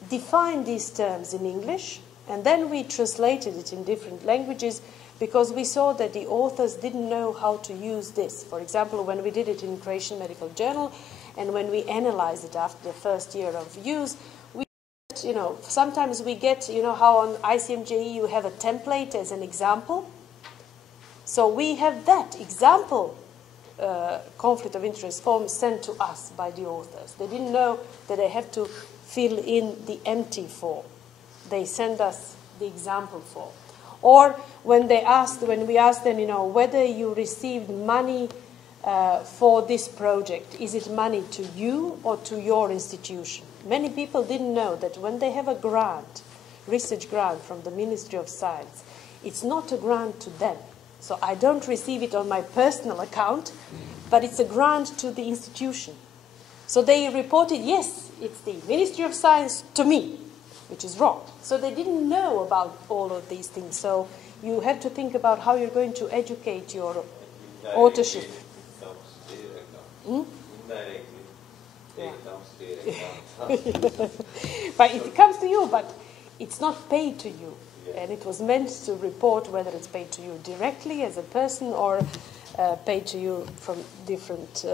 define these terms in English, and then we translated it in different languages, because we saw that the authors didn't know how to use this. For example, when we did it in Croatian Medical Journal, and when we analyzed it after the first year of use, sometimes we get, how on ICMJE you have a template as an example. So we have that example conflict of interest form sent to us by the authors. They didn't know that they have to fill in the empty form. They send us the example form. Or when we asked them, whether you received money for this project, is it money to you or to your institution? Many people didn't know that when they have a grant, research grant from the Ministry of Science, it's not a grant to them. So I don't receive it on my personal account, but it's a grant to the institution. So they reported, yes, it's the Ministry of Science to me, which is wrong. So they didn't know about all of these things. So you have to think about how you're going to educate your authorship. But it comes to you, but it's not paid to you. And it was meant to report whether it's paid to you directly as a person or paid to you from different,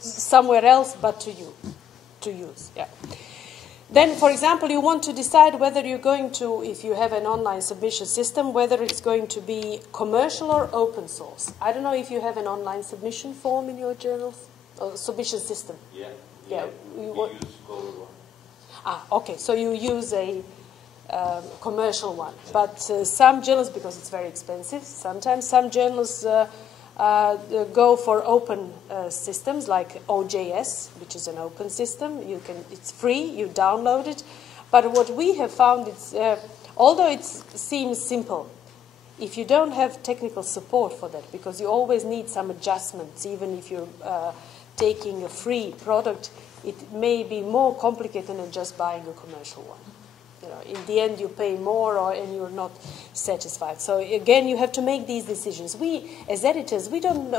somewhere else, but to you, to use. Yeah. Then, for example, you want to decide whether you're going to, if you have an online submission system, whether it's going to be commercial or open source. I don't know if you have an online submission form in your journals, or submission system. Yeah. We use Cover One. Okay. So you use a commercial one. But some journals, because it's very expensive, sometimes some journals go for open systems like OJS, which is an open system. It's free, you download it. But what we have found is, although it seems simple, if you don't have technical support for that, because you always need some adjustments, even if you're taking a free product, it may be more complicated than just buying a commercial one. In the end, you pay more, and you're not satisfied. So again, you have to make these decisions. We, as editors, we don't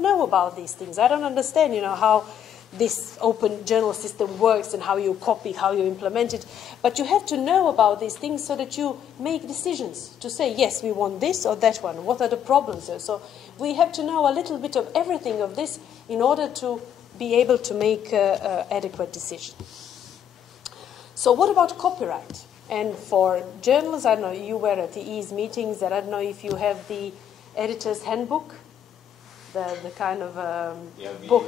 know about these things. I don't understand, how this open journal system works and how you copy, how you implement it. But you have to know about these things so that you make decisions to say, yes, we want this or that one. What are the problems there? So we have to know a little bit of everything of this in order to be able to make adequate decisions. So what about copyright? And for journals, I don't know, you were at the EASE meetings, and I don't know if you have the editor's handbook, the kind of book.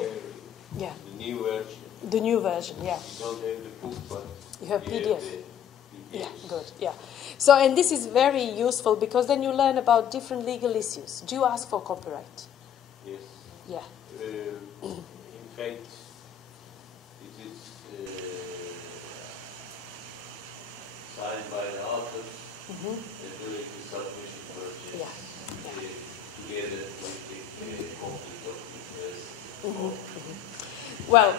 The new version. The new version, yeah. You don't have the book, but you have PDF. Yeah, good, yeah. So, and this is very useful because then you learn about different legal issues. Do you ask for copyright? Yes. Yeah. In fact, it is signed by the authors during the submission process together with the conflict of interest. Well,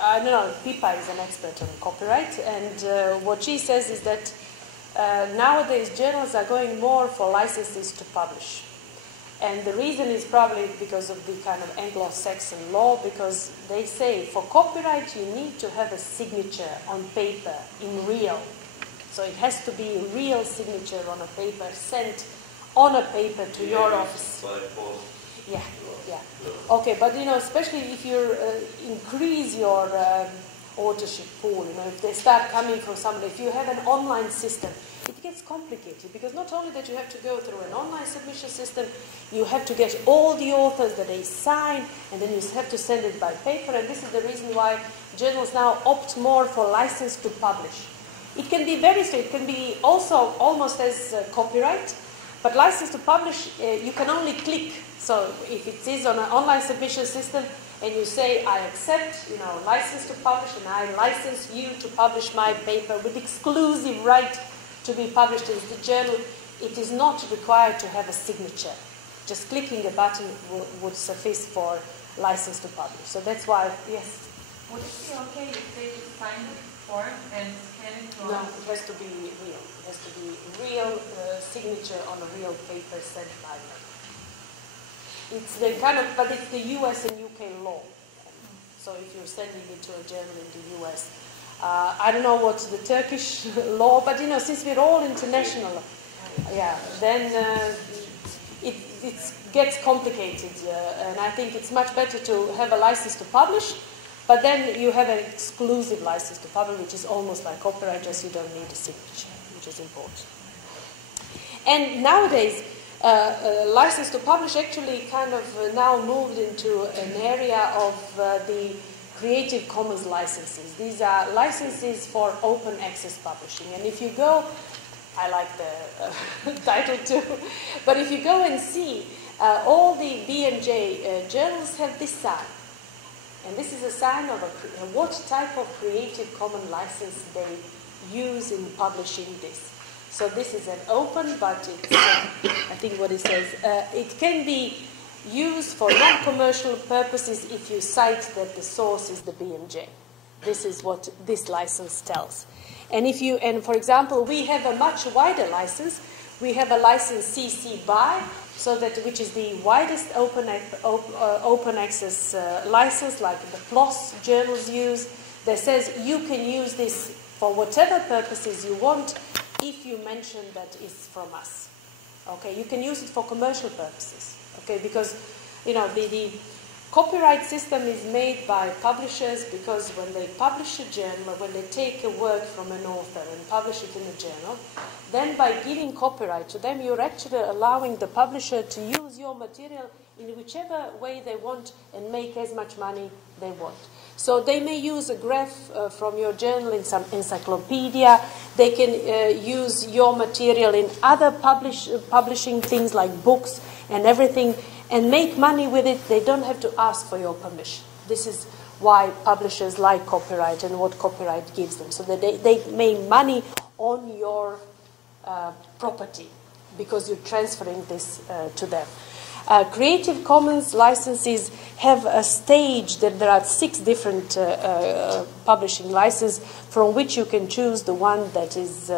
I don't know, Pippa is an expert on copyright, and what she says is that nowadays journals are going more for licenses to publish. And the reason is probably because of the kind of Anglo-Saxon law, because they say for copyright you need to have a signature on paper in real. So it has to be a real signature on a paper, sent on a paper to your office. By post. Yeah. Okay, but especially if you increase your authorship pool, if they start coming from somebody, if you have an online system, it gets complicated because not only that you have to go through an online submission system, you have to get all the authors that they sign, and then you have to send it by paper, and this is the reason why journals now opt more for license to publish. It can be very straight, it can be also almost as copyright, but license to publish, you can only click. So if it is on an online submission system and you say, I accept, license to publish, and I license you to publish my paper with exclusive right to be published in the journal, it is not required to have a signature. Just clicking a button would suffice for license to publish. So that's why, yes. Would it be okay if they just sign it? form and scan it to No, it has to be real. It has to be real signature on a real paper sent by them. It's the kind of, but it's the US and UK law. So if you're sending it to a journal in the US, I don't know what's the Turkish law, but you know, since we're all international, yeah, then it gets complicated, and I think it's much better to have a license to publish, but then you have an exclusive license to publish, which is almost like copyright, just you don't need a signature, which is important. And nowadays, license to publish actually kind of now moved into an area of the Creative Commons licenses. These are licenses for open access publishing. And if you go, I like the title too, but if you go and see, all the B&J journals have this sign. And this is a sign of what type of Creative Commons license they use in publishing this. So this is an open, but it's, I think what it says, it can be used for non-commercial purposes if you cite that the source is the B&J. This is what this license tells. And if you, and for example, we have a much wider license. We have a license CC BY, so that which is the widest open access license, like the PLOS journals use. That says you can use this for whatever purposes you want, if you mention that it's from us. Okay, you can use it for commercial purposes. Okay, because you know the copyright system is made by publishers, because when they publish a journal, when they take a work from an author and publish it in a journal, then by giving copyright to them, you're actually allowing the publisher to use your material in whichever way they want and make as much money they want. So they may use a graph from your journal in some encyclopedia. They can use your material in other publishing things like books and everything, and make money with it. They don't have to ask for your permission. This is why publishers like copyright and what copyright gives them, so that they make money on your property because you're transferring this to them. Creative Commons licenses have a stage that there are 6 different publishing licenses from which you can choose the one that is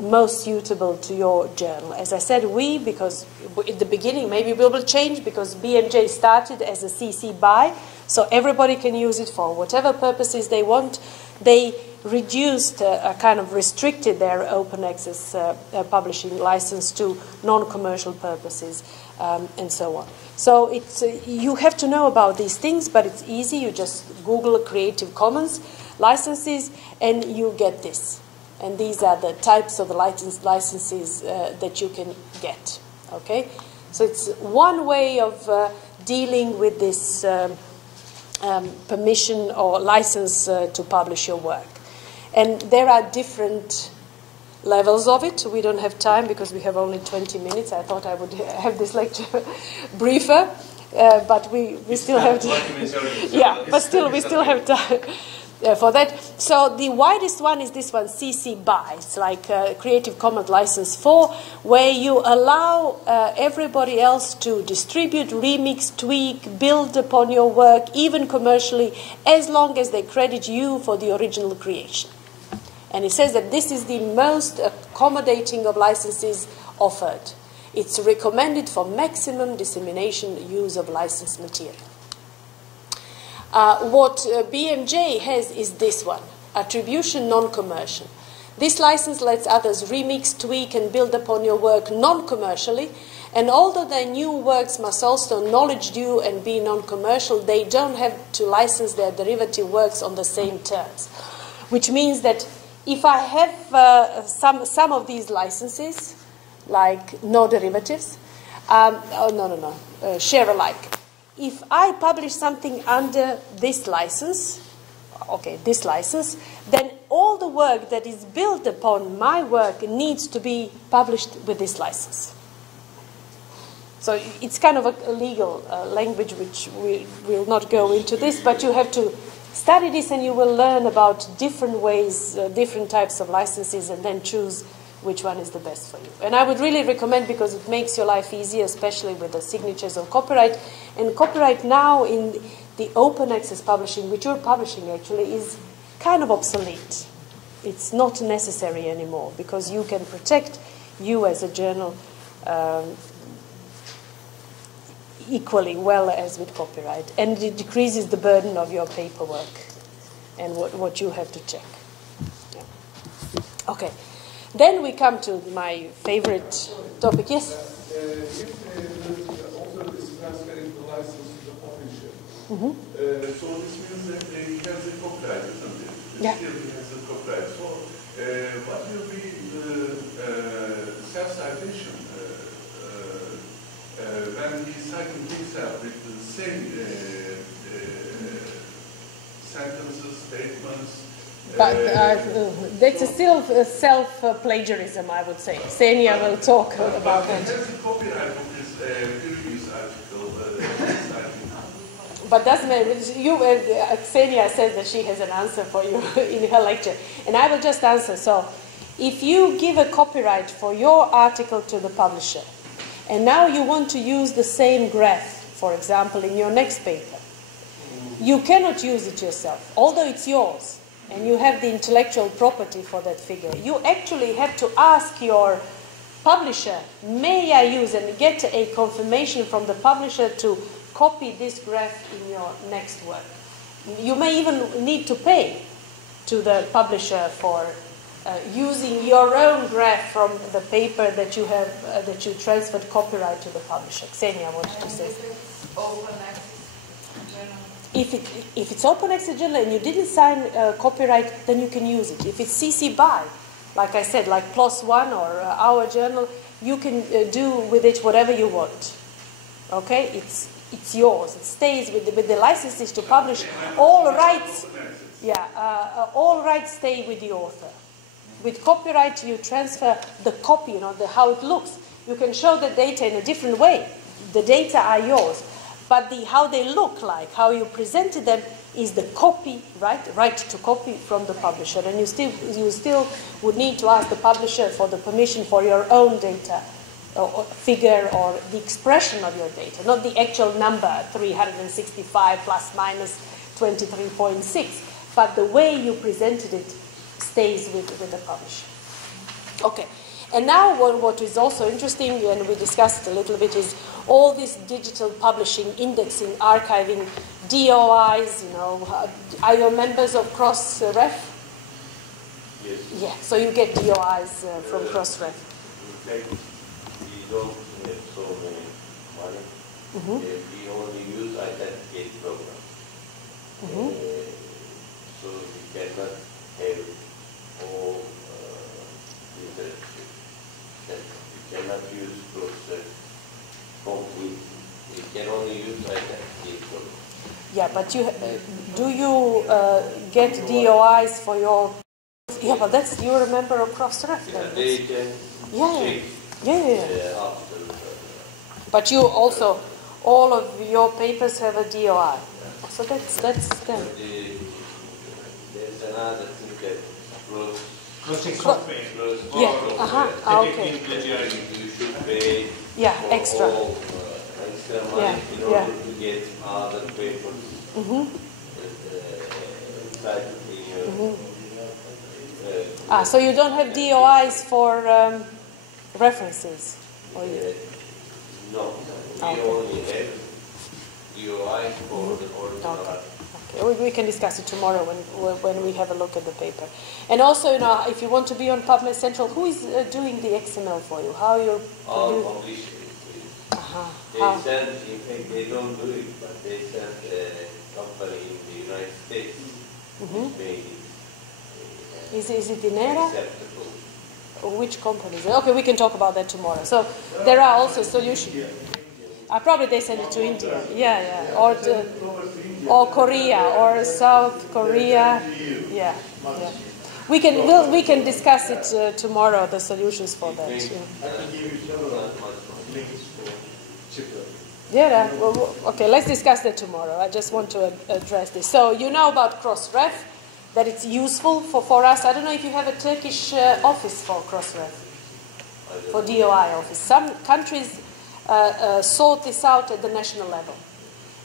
most suitable to your journal. As I said, because at the beginning, maybe we will change, because B&J started as a CC BY, so everybody can use it for whatever purposes they want. They reduced, kind of restricted their open access publishing license to non-commercial purposes, and so on. So it's, you have to know about these things, but it's easy. You just Google Creative Commons licenses and you get this. And these are the types of licenses that you can get. Okay, so it's one way of dealing with this permission or license to publish your work. And there are different levels of it. We don't have time because we have only 20 minutes. I thought I would have this lecture briefer, but we still have to. Yeah, but still we still have time. For that. So the widest one is this one, CC BY. It's like Creative Commons License 4, where you allow everybody else to distribute, remix, tweak, build upon your work, even commercially, as long as they credit you for the original creation. And it says that this is the most accommodating of licenses offered. It's recommended for maximum dissemination use of licensed material. What B&J has is this one, attribution non-commercial. This license lets others remix, tweak, and build upon your work non-commercially, and although their new works must also knowledge due and be non-commercial, they don't have to license their derivative works on the same terms. Which means that if I have some of these licenses, like no derivatives, share alike. If I publish something under this license, then all the work that is built upon my work needs to be published with this license. So it's kind of a legal language, which we will not go into this, but you have to study this and you will learn about different ways, different types of licenses, and then choose which one is the best for you. And I would really recommend, because it makes your life easier, especially with the signatures of copyright. And copyright now in the open access publishing, which you're publishing actually, is kind of obsolete. It's not necessary anymore because you can protect you as a journal equally well as with copyright, and it decreases the burden of your paperwork and what you have to check. Yeah. Okay, then we come to my favorite topic. Yes? If also is transferring the license to the publisher, so this means that he has a copyright, isn't it? Yeah. Still he has a copyright. So what will be the self-citation when he citing himself with the same sentences, statements? But that's still self-plagiarism, I would say. Ksenia will talk about that. He has a copyright of his previous article. But doesn't matter. Ksenia says that she has an answer for you in her lecture. And I will just answer. So, if you give a copyright for your article to the publisher, and now you want to use the same graph, for example, in your next paper, you cannot use it yourself, although it's yours, and you have the intellectual property for that figure. You actually have to ask your publisher, may I use, and get a confirmation from the publisher to copy this graph in your next work. You may even need to pay to the publisher for using your own graph from the paper that you have that you transferred copyright to the publisher. Ksenia wanted to say something. Open access journal. If it's open access journal and you didn't sign copyright, then you can use it. If it's CC BY, like I said, like PLOS ONE or our journal, you can do with it whatever you want. Okay, it's yours. It stays with the licenses to publish. All rights, all rights stay with the author. With copyright, you transfer the copy, how it looks. You can show the data in a different way. The data are yours. But how they look like, how you presented them, is the copy, right to copy from the publisher. And you still would need to ask the publisher for the permission for your own data, or figure, or the expression of your data, not the actual number, 365 plus minus 23.6, but the way you presented it stays with the publisher. Okay, and now what is also interesting, and we discussed it a little bit, is all this digital publishing, indexing, archiving, DOIs, are you members of Crossref? Yes. Yeah, so you get DOIs from Crossref. In fact, we don't have so many money. We only use identicate programs. So we cannot have all literature. We cannot use Crossref completely. We can only use identicate programs. Yeah, but do you get DOIs for your... Yeah, but you're a member of Crossref. They can check after. But you also, all of your papers have a DOI. So that's them. There's another thing that Cross-check software. Okay. You should pay extra. all extra money in order to get other papers inside in your... So you don't have DOIs for references? Or No, we only have DOI for the original article. Okay, we can discuss it tomorrow when we have a look at the paper. And also, if you want to be on PubMed Central, who is doing the XML for you? How you're... All publishers. They send, in fact, they don't do it, but they send a company in the United States which made it. Is it Inera? Acceptable. Which company is it? Okay, we can talk about that tomorrow. So there are also solutions. Probably they send it to India. Or Korea, or South Korea. Yeah. We can discuss it tomorrow, the solutions for that. Okay, let's discuss that tomorrow. I just want to address this. So you know about Crossref, that it's useful for us. I don't know if you have a Turkish office for Crossref, for DOI office. Some countries sort this out at the national level.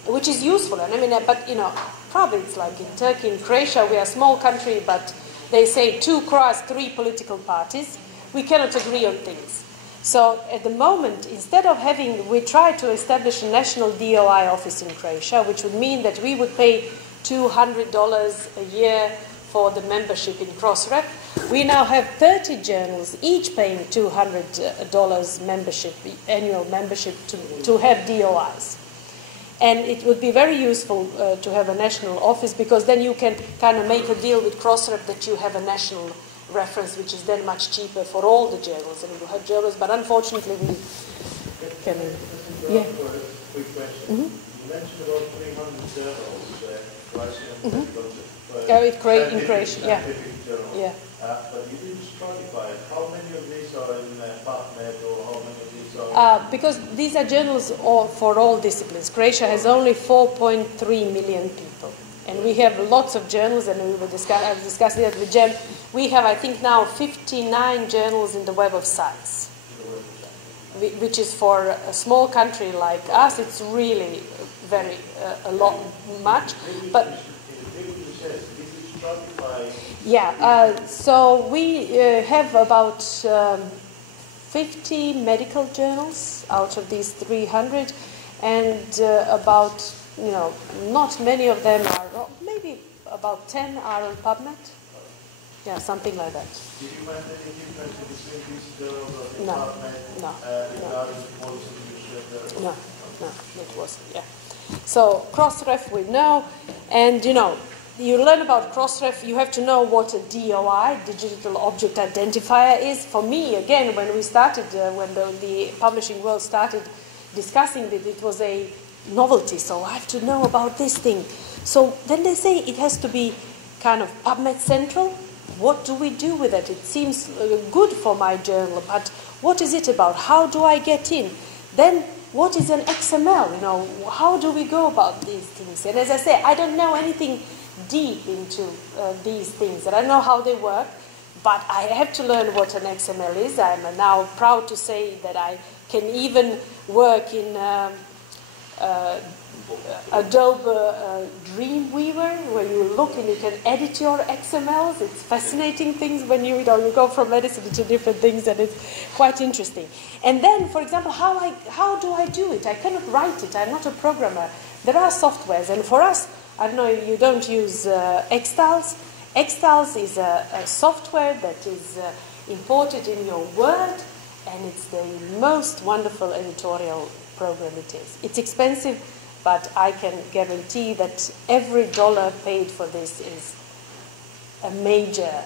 which is useful. And I mean, but you know, probably it's like in Turkey, in Croatia, we are a small country, but they say 2 cross 3 political parties. We cannot agree on things. So at the moment, instead of having, we try to establish a national DOI office in Croatia, which would mean that we would pay $200 a year for the membership in Crossref. We now have 30 journals, each paying $200 membership, annual membership to have DOIs. And it would be very useful to have a national office, because then you can kind of make a deal with Crossref that you have a national reference, which is then much cheaper for all the journals. And you have journals, but unfortunately we can... Yeah. Quick question. Mm-hmm. You mentioned about 300 journals, Croatian, in Croatia, yeah. Journals. Yeah. But you didn't stratify it. How many of these are in PubMed, or how many of these are... Because these are journals for all disciplines. Croatia has only 4.3 million people. And we have lots of journals, and we were discussing that with Jem. We have, I think, now 59 journals in the Web of Science, which is for a small country like us, it's really very, a lot, much. But yeah, so we have about 50 medical journals out of these 300, and about, you know, not many of them are, maybe about 10 are on PubMed. Yeah, something like that. Did you find any difference between these journals and No, PubMed? No, it wasn't, yeah. So Crossref we know, and you know, you learn about Crossref, you have to know what a DOI, Digital Object Identifier, is. For me, again, when we started, when the publishing world started discussing it, it was a novelty, so I have to know about this thing. So then they say it has to be kind of PubMed Central. What do we do with it? It seems good for my journal, but what is it about? How do I get in? Then what is an XML? You know, how do we go about these things? And as I say, I don't know anything deep into these things, and I know how they work, but I have to learn what an XML is. I'm now proud to say that I can even work in Adobe Dreamweaver, where you look and you can edit your XMLs. It's fascinating things when you go from medicine to different things, and it's quite interesting. And then, for example, how do I do it? I cannot write it. I'm not a programmer. There are softwares, and for us, I don't know, you don't use Xtiles. Xtiles is a software that is imported in your Word, and it's the most wonderful editorial program it is. It's expensive, but I can guarantee that every dollar paid for this is a major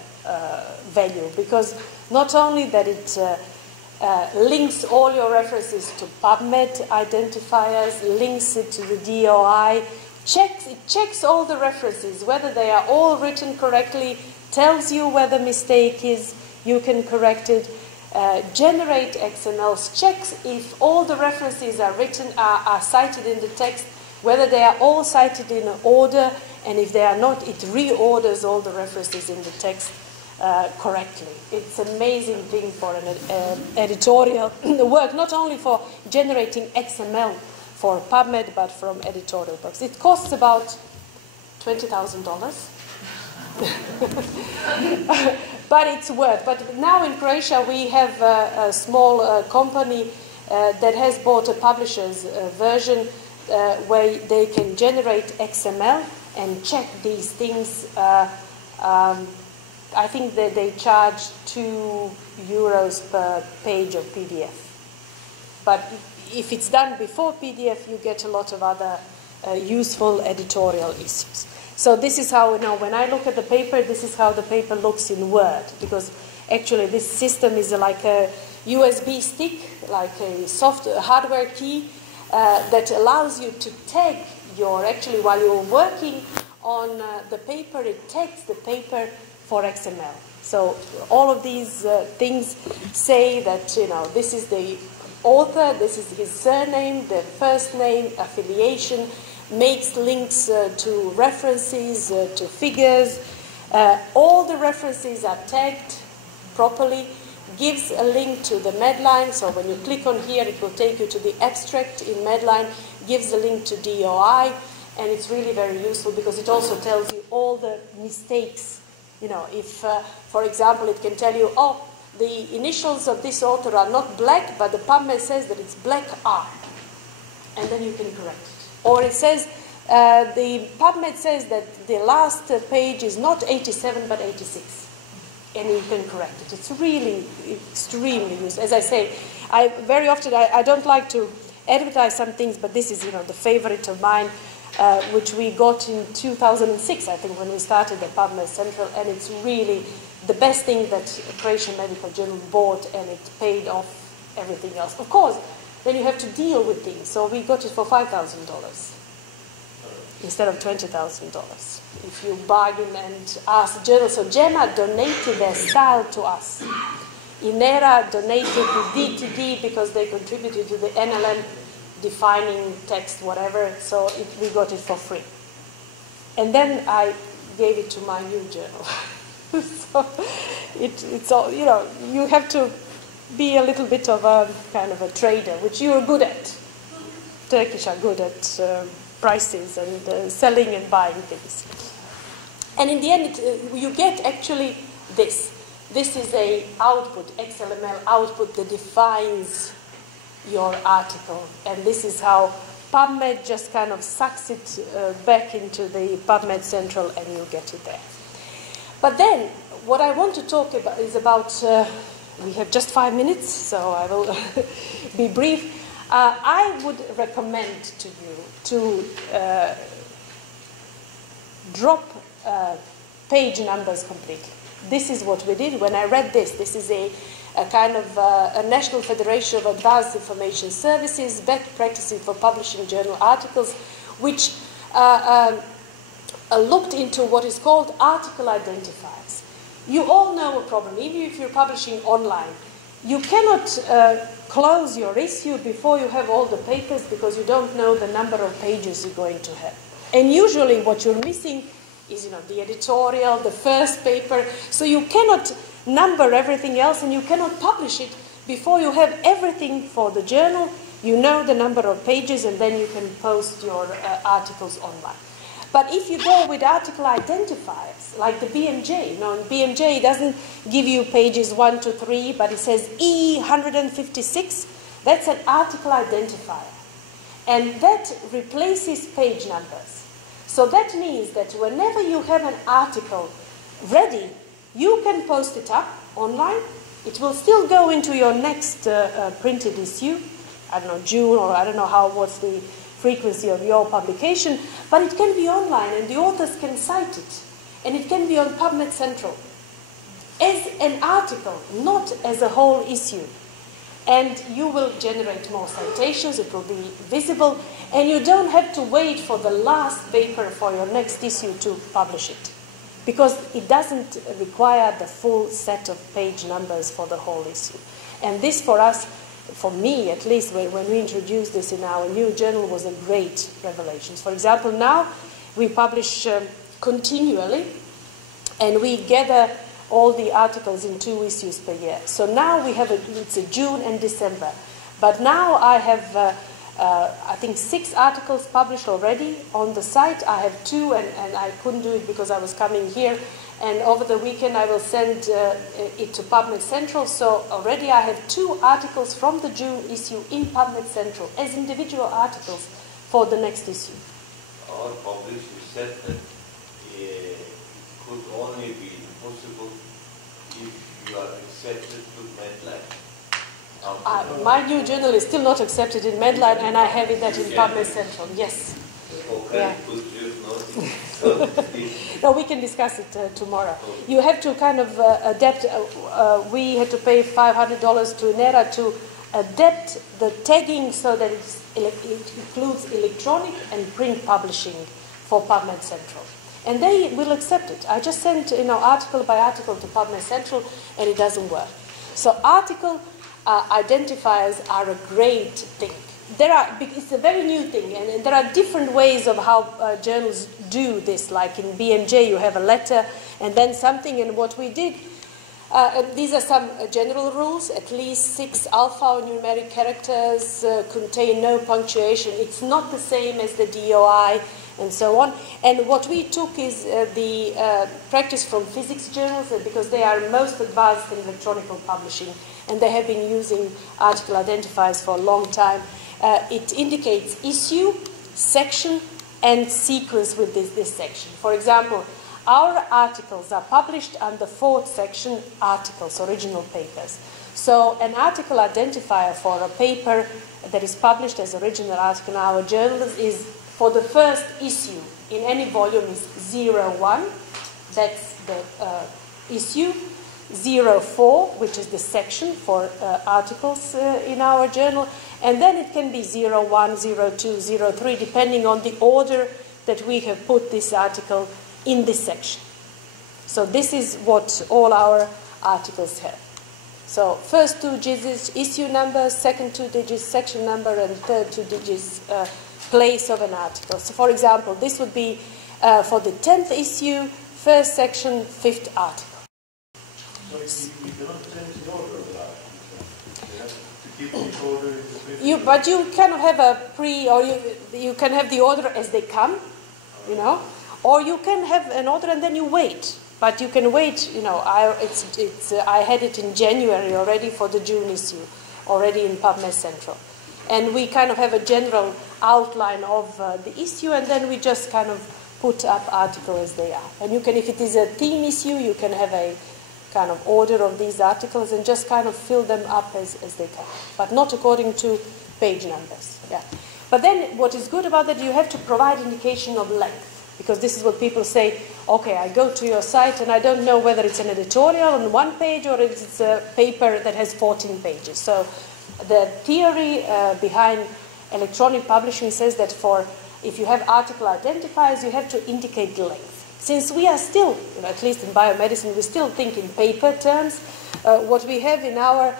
value, because not only that it links all your references to PubMed identifiers, links it to the DOI, it checks all the references, whether they are all written correctly, tells you where the mistake is, you can correct it, generate XMLs, checks if all the references are written, are cited in the text, whether they are all cited in order, and if they are not, it reorders all the references in the text correctly. It's an amazing thing for an editorial work, not only for generating XML for PubMed, but from editorial books. It costs about $20,000. But it's worth. But now in Croatia we have a small company that has bought a publisher's version where they can generate XML and check these things. I think that they charge €2 per page of PDF. But if it's done before PDF, you get a lot of other useful editorial issues. So this is how, when I look at the paper, this is how the paper looks in Word, because actually this system is like a USB stick, like a hardware key that allows you to tag actually while you're working on the paper, it tags the paper for XML. So all of these things say that, this is the author, this is his surname, the first name, affiliation, makes links to references, to figures. All the references are tagged properly, gives a link to the Medline, so when you click on here it will take you to the abstract in Medline, gives a link to DOI, and it's really very useful because it also tells you all the mistakes. You know, if, for example, it can tell you, oh, the initials of this author are not black, but the PubMed says that it's black R. And then you can correct it. Or it says, the PubMed says that the last page is not 87, but 86. And you can correct it. It's really extremely useful. As I say, very often I don't like to advertise some things, but this is, you know, the favorite of mine, which we got in 2006, I think, when we started the PubMed Central, and it's really the best thing that Croatian Medical Journal bought, and it paid off everything else. Of course, then you have to deal with things. So we got it for $5,000 instead of $20,000. If you bargain and ask the journal. So Gemma donated their style to us. Inera donated the DTD because they contributed to the NLM defining text, whatever. So we got it for free. And then I gave it to my new journal. So it's all, you know, you have to be a little bit of a kind of a trader, which you are good at. Turkish are good at prices and selling and buying things. And in the end, you get actually this. This is a output, XLML output that defines your article. And this is how PubMed just kind of sucks it back into the PubMed Central, and you get it there. But then, what I want to talk about is about, we have just 5 minutes, so I will be brief. I would recommend to you to drop page numbers completely. This is what we did. When I read this, this is a kind of a National Federation of Advanced Information Services, best practices for publishing journal articles, which looked into what is called article identifiers. You all know a problem, even if you're publishing online. You cannot close your issue before you have all the papers because you don't know the number of pages you're going to have. And usually what you're missing is, you know, the editorial, the first paper. So you cannot number everything else, and you cannot publish it before you have everything for the journal. You know the number of pages, and then you can post your articles online. But if you go with article identifiers, like the BMJ, you know, in BMJ it doesn't give you pages 1 to 3, but it says E156, that's an article identifier. And that replaces page numbers. So that means that whenever you have an article ready, you can post it up online. It will still go into your next printed issue. I don't know, June, or I don't know what's the frequency of your publication, but it can be online and the authors can cite it. And it can be on PubMed Central as an article, not as a whole issue. And you will generate more citations, it will be visible, and you don't have to wait for the last paper for your next issue to publish it, because it doesn't require the full set of page numbers for the whole issue. And this for us, for me at least, when we introduced this in our new journal, was a great revelation. For example, now we publish continually, and we gather all the articles in 2 issues per year. So now we have it's a June and December. But now I have, I think, 6 articles published already on the site. I have 2, and I couldn't do it because I was coming here. And over the weekend I will send it to PubMed Central. So already I have 2 articles from the June issue in PubMed Central as individual articles for the next issue. Our publisher said that it could only be possible if you are accepted to Medline. My new journal is still not accepted in Medline, and I have it that in PubMed Central, yes. Okay, Yeah. could you notice? No, we can discuss it tomorrow. You have to kind of adapt. We had to pay $500 to Nera to adapt the tagging so that it includes electronic and print publishing for PubMed Central. And they will accept it. I just sent, article by article to PubMed Central, and it doesn't work. So article identifiers are a great thing. It's a very new thing, and there are different ways of how journals do this. Like in BMJ, you have a letter and then something. And what we did, And these are some general rules. At least 6 alphanumeric characters, contain no punctuation. It's not the same as the DOI and so on. And what we took is the practice from physics journals, because they are most advanced in electronic publishing, and they have been using article identifiers for a long time. It indicates issue, section, and sequence with this section. For example, our articles are published under 4th section, articles, original papers. So an article identifier for a paper that is published as original article in our journals is, for the first issue in any volume, is 01, that's the issue, 04, which is the section for articles in our journal, and then it can be 01, 02, 03, depending on the order that we have put this article in this section. So this is what all our articles have. So first 2 digits issue number, second 2 digits section number, and third 2 digits place of an article. So for example, this would be for the 10th issue, 1st section, 5th article. So you cannot change the order of that. You have to keep the order in the But you can have a or you can have the order as they come, you know. Or you can have an order and then you wait. But you can wait, you know, I had it in January already for the June issue, already in PubMed Central. And we kind of have a general outline of the issue, and then we just kind of put up articles as they are. And you can, if it is a theme issue, you can have a kind of order of these articles and just kind of fill them up as they come, but not according to page numbers. Yeah. But then what is good about that, you have to provide indication of length. Because this is what people say, okay, I go to your site and I don't know whether it's an editorial on 1 page or it's a paper that has 14 pages. So the theory behind electronic publishing says that if you have article identifiers, you have to indicate the length. Since we are still, you know, at least in biomedicine, we still think in paper terms, what we have in our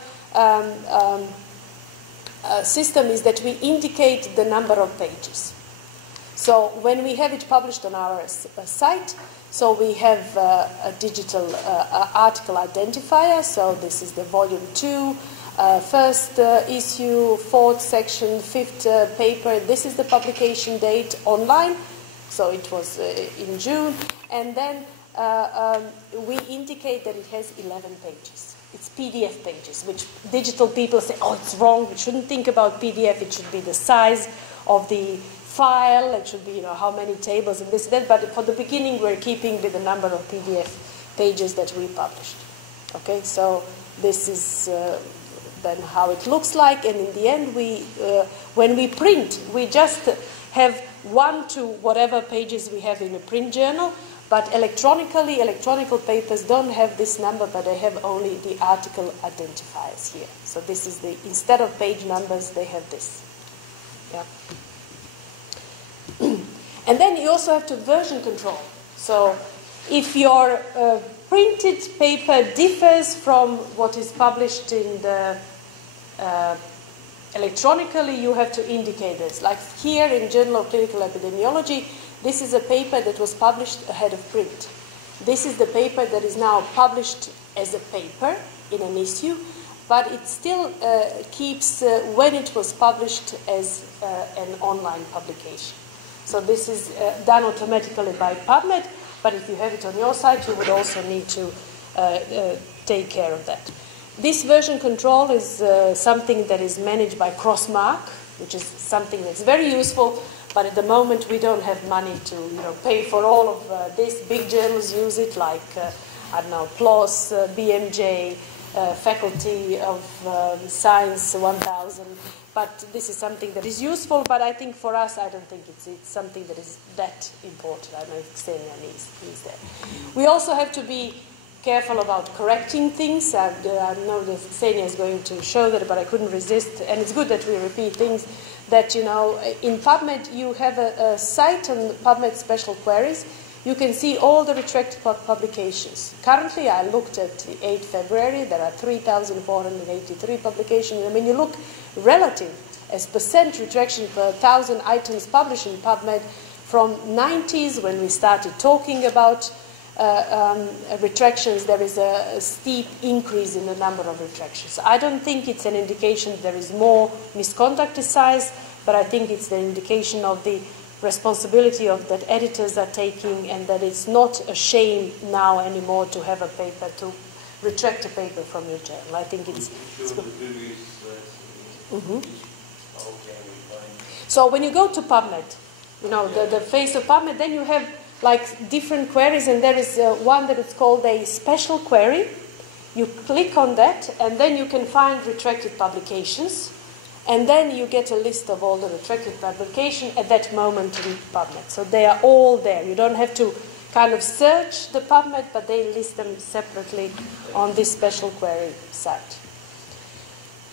system is that we indicate the number of pages. So when we have it published on our site, so we have a digital article identifier. So this is the volume 2, 1st issue, 4th section, 5th paper. This is the publication date online. So it was in June. And then we indicate that it has 11 pages. It's PDF pages, which digital people say, oh, it's wrong. We shouldn't think about PDF. It should be the size of the file, it should be, you know, how many tables and this and that, but for the beginning we're keeping with the number of PDF pages that we published. Okay, so this is then how it looks like, and in the end when we print, we just have 1 to whatever pages we have in a print journal, but electronical papers don't have this number, but they have only the article identifiers here. So this is instead of page numbers, they have this. Yeah. And then you also have to version control. So if your printed paper differs from what is published in the electronically, you have to indicate this. Like here in Journal of Clinical Epidemiology, this is a paper that was published ahead of print. This is the paper that is now published as a paper in an issue, but it still keeps when it was published as an online publication. So this is done automatically by PubMed, but if you have it on your site, you would also need to take care of that. This version control is something that is managed by Crossmark, which is something that's very useful, but at the moment we don't have money to pay for all of this. Big journals use it, like, I don't know, PLOS, BMJ, Faculty of Science 1000. But this is something that is useful, but I think for us, I don't think it's something that is that important. I don't know if Xenia needs that. We also have to be careful about correcting things. I know that Xenia is going to show that, but I couldn't resist. And it's good that we repeat things that, in PubMed, you have a site on PubMed Special Queries. You can see all the retracted publications. Currently, I looked at the 8th February. There are 3,483 publications. I mean, you look relative as percent retraction per 1,000 items published in PubMed from 90s when we started talking about retractions, there is a steep increase in the number of retractions. I don't think it's an indication that there is more misconduct size, but I think it's the indication of the responsibility of that editors are taking, and that it's not a shame now anymore to have a paper, to retract a paper from your journal. I think it's good. So when you go to PubMed, you know, the face of PubMed, then you have like different queries, and there is one that is called a special query. You click on that, and then you can find retracted publications, and then you get a list of all the retracted publications at that moment in PubMed. So they are all there. You don't have to kind of search the PubMed, but they list them separately on this special query site.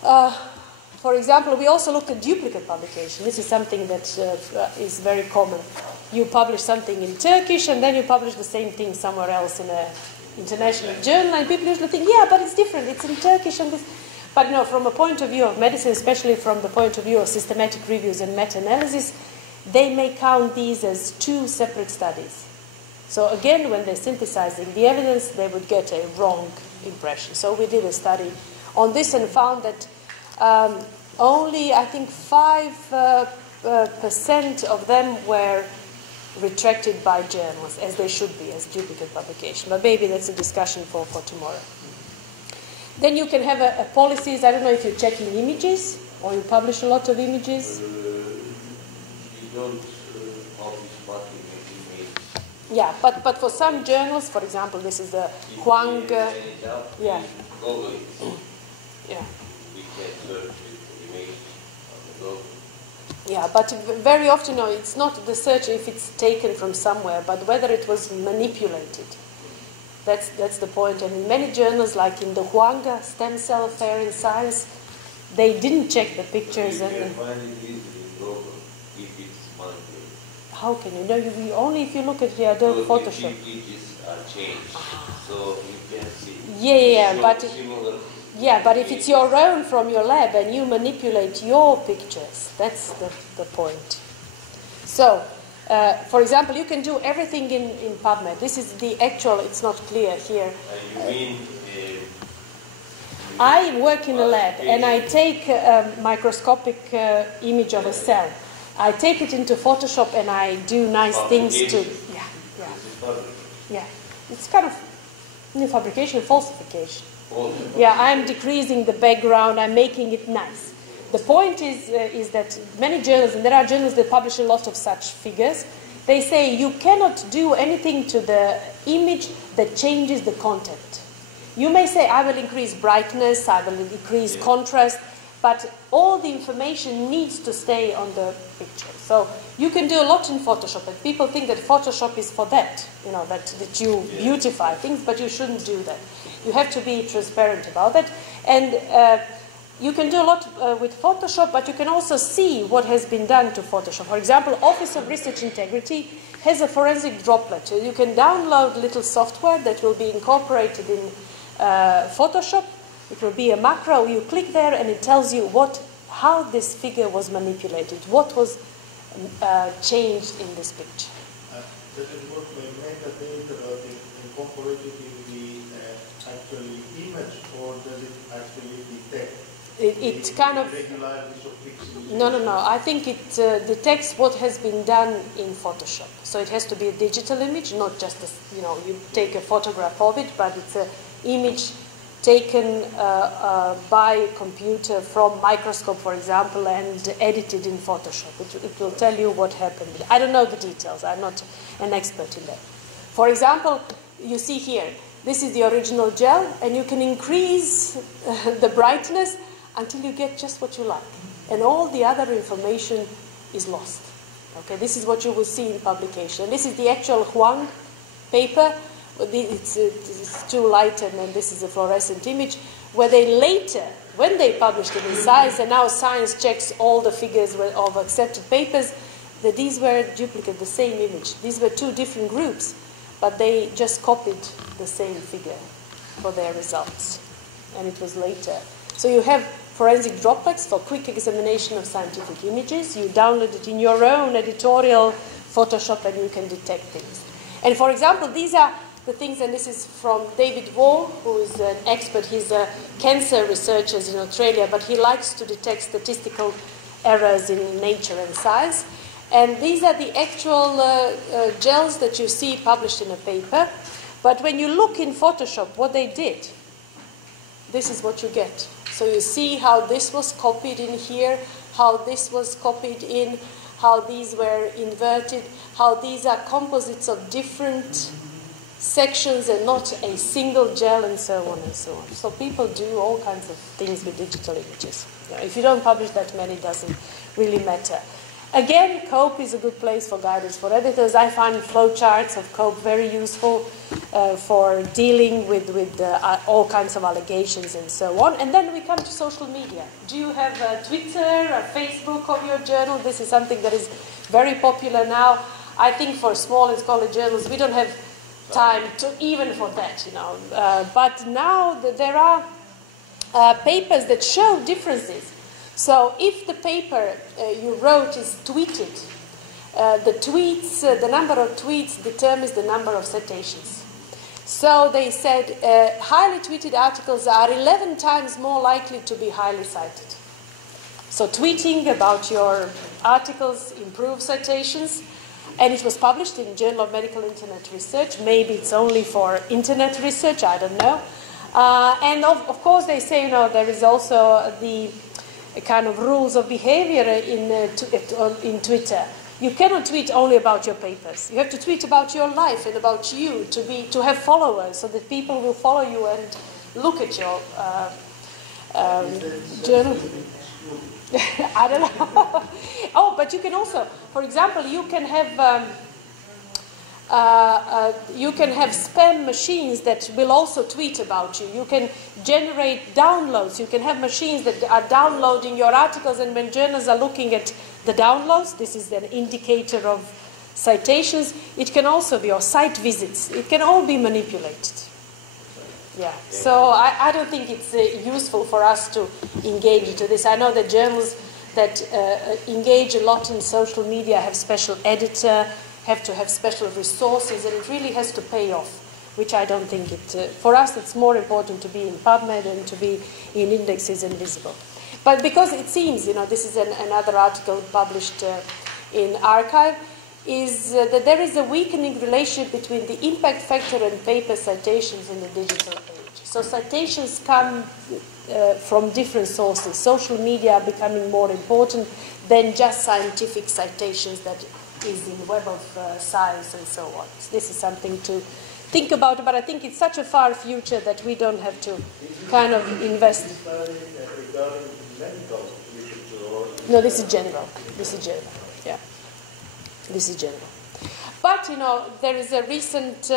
For example, we also look at duplicate publication. This is something that is very common. You publish something in Turkish, and then you publish the same thing somewhere else in an international journal, and people usually think, yeah, but it's different. It's in Turkish and this. But no, from a point of view of medicine, especially from the point of view of systematic reviews and meta-analysis, they may count these as two separate studies. So again, when they're synthesizing the evidence, they would get a wrong impression. So we did a study on this and found that only, I think, 5% of them were retracted by journals, as they should be, as duplicate publication. But maybe that's a discussion for tomorrow. Then you can have a policies. I don't know if you're checking images, or you publish a lot of images. You don't publish much images. Yeah, but for some journals, for example, this is the Huang. Yeah. Yeah. Yeah, but very often, no, it's not the search if it's taken from somewhere, but whether it was manipulated. That's the point. And in many journals, like in the Huanga Stem Cell Fair in Science, they didn't check the pictures. You can find it easily in Google if it's manipulated. How can you know? You only if you look at the other Photoshop. The images are changed, so you can see. Yeah, but similar. Yeah, but if it's your own from your lab and you manipulate your pictures, that's the point. So, for example, you can do everything in PubMed. This is the actual, it's not clear here. You mean... I work in a lab and I take a microscopic image of a cell. I take it into Photoshop and I do nice things to... Yeah. It's kind of new fabrication, falsification. Yeah, I'm decreasing the background, I'm making it nice. The point is that many journals, and there are journals that publish a lot of such figures, they say you cannot do anything to the image that changes the content. You may say, I will increase brightness, I will increase contrast, but all the information needs to stay on the picture. So you can do a lot in Photoshop, and people think that Photoshop is for that, you know, that you beautify things, but you shouldn't do that. You have to be transparent about that. And you can do a lot with Photoshop, but you can also see what has been done to Photoshop. For example, Office of Research Integrity has a forensic droplet. You can download little software that will be incorporated in Photoshop. It will be a macro. You click there and it tells you how this figure was manipulated, what was changed in this picture. Does it work by metadata about it incorporated in the actual image, or does it actually detect it kind of irregularities of pixels? No. I think it detects what has been done in Photoshop. So it has to be a digital image, not just you take a photograph of it, but it's an image taken by computer from microscope, for example, and edited in Photoshop. It will tell you what happened. I don't know the details. I'm not an expert in that. For example, you see here, this is the original gel, and you can increase the brightness until you get just what you like. And all the other information is lost. Okay, this is what you will see in publication. This is the actual Huang paper. It's too light, and then this is a fluorescent image, where they later, when they published it in Science, and now Science checks all the figures of accepted papers, that these were duplicate, the same image. These were two different groups, but they just copied the same figure for their results. And it was later. So you have forensic droplets for quick examination of scientific images. You download it in your own editorial Photoshop and you can detect things. And for example, these are the things, and this is from David Waugh, who is an expert. He's a cancer researcher in Australia, but he likes to detect statistical errors in nature and science. And these are the actual gels that you see published in a paper. But when you look in Photoshop, what they did, this is what you get. So you see how this was copied in here, how this was copied in, how these were inverted, how these are composites of different sections and not a single gel, and so on and so on. So people do all kinds of things with digital images. You know, if you don't publish that many, it doesn't really matter. Again, COPE is a good place for guidance for editors. I find flowcharts of COPE very useful for dealing with all kinds of allegations and so on. And then we come to social media. Do you have a Twitter or Facebook of your journal? This is something that is very popular now. I think for small and scholarly journals, we don't have time to even for that, you know. But now there are papers that show differences. So if the paper you wrote is tweeted, the number of tweets determines the number of citations. So they said highly tweeted articles are 11 times more likely to be highly cited. So tweeting about your articles improves citations. And it was published in Journal of Medical Internet Research. Maybe it's only for internet research, I don't know. And of course they say, you know, there is also the kind of rules of behavior in Twitter. You cannot tweet only about your papers. You have to tweet about your life and about you to have followers, so that people will follow you and look at your journal. I don't know. Oh, but you can also, for example, you can have spam machines that will also tweet about you. You can generate downloads. You can have machines that are downloading your articles, and when journals are looking at the downloads, this is an indicator of citations. It can also be, or site visits. It can all be manipulated. Yeah, so I don't think it's useful for us to engage into this. I know that journals that engage a lot in social media have special editor, have to have special resources, and it really has to pay off, which I don't think it... for us, it's more important to be in PubMed and to be in indexes and visible. But because it seems, you know, this is another article published in Archive, is that there is a weakening relationship between the impact factor and paper citations in the digital age. So citations come from different sources. Social media are becoming more important than just scientific citations that is in Web of Science and so on. So this is something to think about, but I think it's such a far future that we don't have to kind of invest. No, this is general. This is general, yeah. This is general. But, you know, there is a recent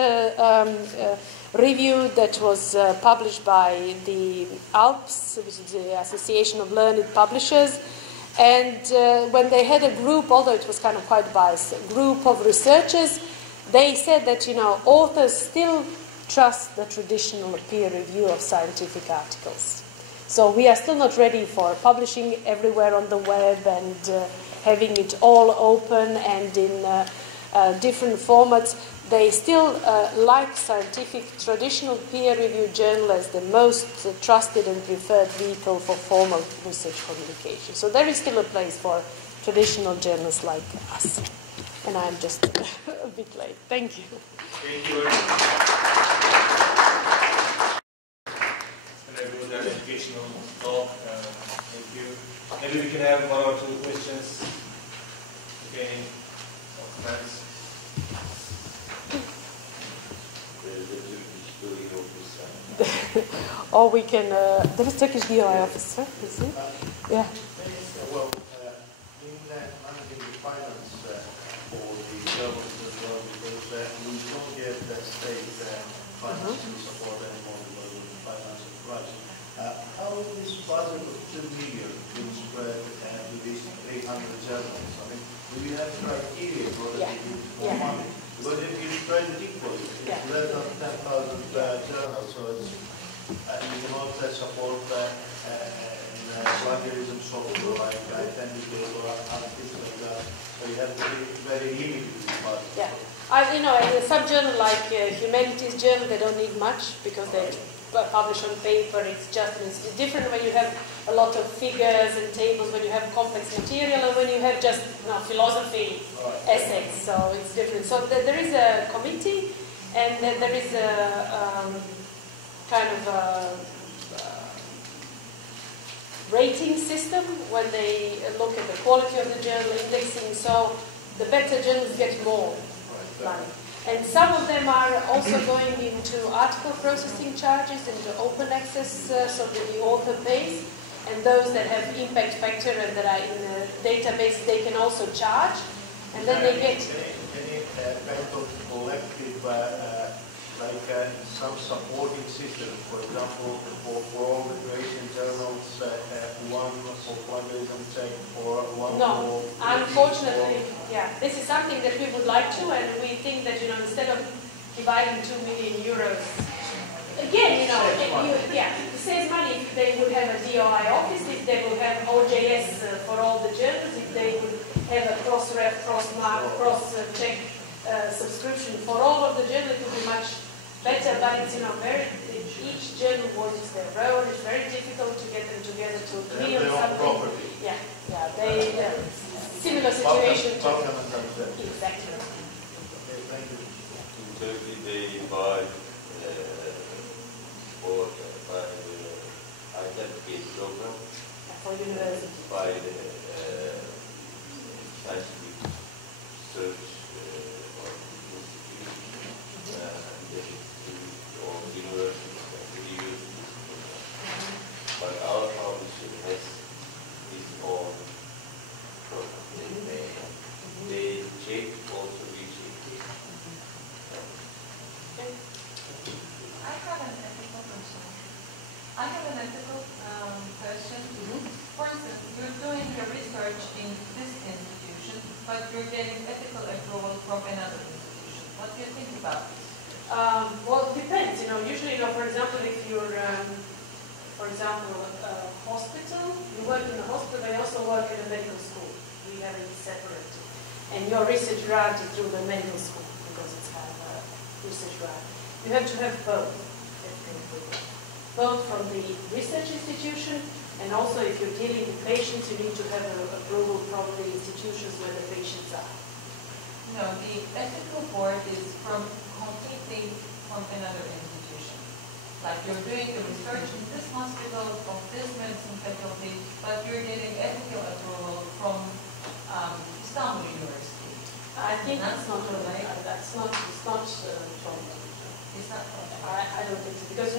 review that was published by the ALPS, which is the Association of Learned Publishers, and when they had a group, although it was kind of quite biased, a group of researchers, they said that, you know, authors still trust the traditional peer review of scientific articles. So we are still not ready for publishing everywhere on the web and having it all open and in different formats. They still like scientific traditional peer-reviewed journal as the most trusted and preferred vehicle for formal research communication. So there is still a place for traditional journals like us. And I'm just a bit late. Thank you. Thank you very much. It's been a good educational talk. Thank you. Maybe we can have one or two questions. Okay, friends. Or we can, there is Turkish DOI officer, is it? Yeah. Well, in managing the finance for the journals as well, because we don't get state financial support anymore because of the financial crisis. How is this budget of 2 million being spread to these 300 journals? I mean, do we have criteria for that to use more money? Because if you spread it equally, it's less than 10,000 journals, so it's, you cannot support plagiarism software like Identity or other things like that. So you have to be very limited with budget. Yeah. You know, in some journal like Humanities Journal, they don't need much because they publish on paper. It's different when you have a lot of figures and tables, when you have complex material, and when you have just philosophy essays. So it's different. So there is a committee, and then there is a kind of rating system when they look at the quality of the journal, indexing. So the better journals get more money. And some of them are also going into article processing charges, into open access, so that the author pays. And those that have impact factor and that are in the database, they can also charge. And then they get... Any kind of collective, some supporting system, for example, for all the Croatian journals, one for plagiarism check, or one No, for... unfortunately, yeah. This is something that we would like to, and we think that, instead of dividing 2 million euros, again, it saves money if they would have a DOI office, if they would have OJS for all the journals, if they would have a cross-ref, cross-mark, cross-check subscription for all of the journals, it would be much better, but it's, each journal voices their own. It's very difficult to get them together to agree on something. Yeah, they similar situation to... Exactly. Okay, thank you. In Turkey, they buy by the ITAP program For university. by the scientific research or institute or university that we use this program. But our publisher has its own program. They check also we check. I have an ethical question. For instance, you're doing your research in this institution, but you're getting ethical approval from another institution. What do you think about this? Well, it depends. Usually, for example, if you're, for example, a hospital, you work in a hospital, but you also work in a medical school. We have it separate. And your research grant is through the medical school because it's kind of a research grant. You have to have both. Both from the research institution, and also if you're dealing with patients, you need to have approval from the institutions where the patients are. No, the ethical board is completely from another institution. Like you're doing the research in this hospital, from this medicine faculty, but you're getting ethical approval from Istanbul University. I think that's not right. It's not from. It's not from. I don't think so, because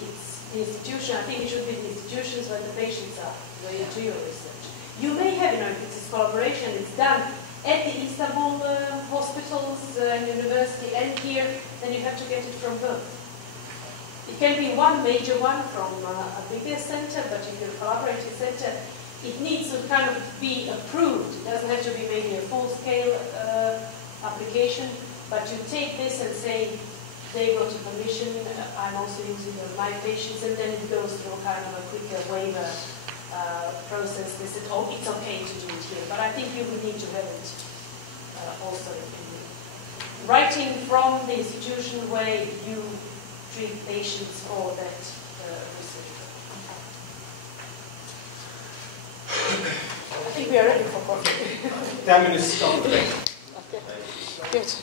it's the institution. I think it should be the institutions where the patients are, where you do your research. You may have, if it's a collaboration, it's done at the Istanbul hospitals and university and here, then you have to get it from both. It can be one major one from a bigger center, but if you're a collaborative center, it needs to kind of be approved. It doesn't have to be maybe a full-scale application, but you take this and say, they go to permission, I'm also using my patients, and then it goes through kind of a quicker waiver process. They said, oh, it's okay to do it here. But I think you would need to have it also in writing from the institution where you treat patients or that research. I think we are ready for coffee. 10 minutes stop. Okay. Good.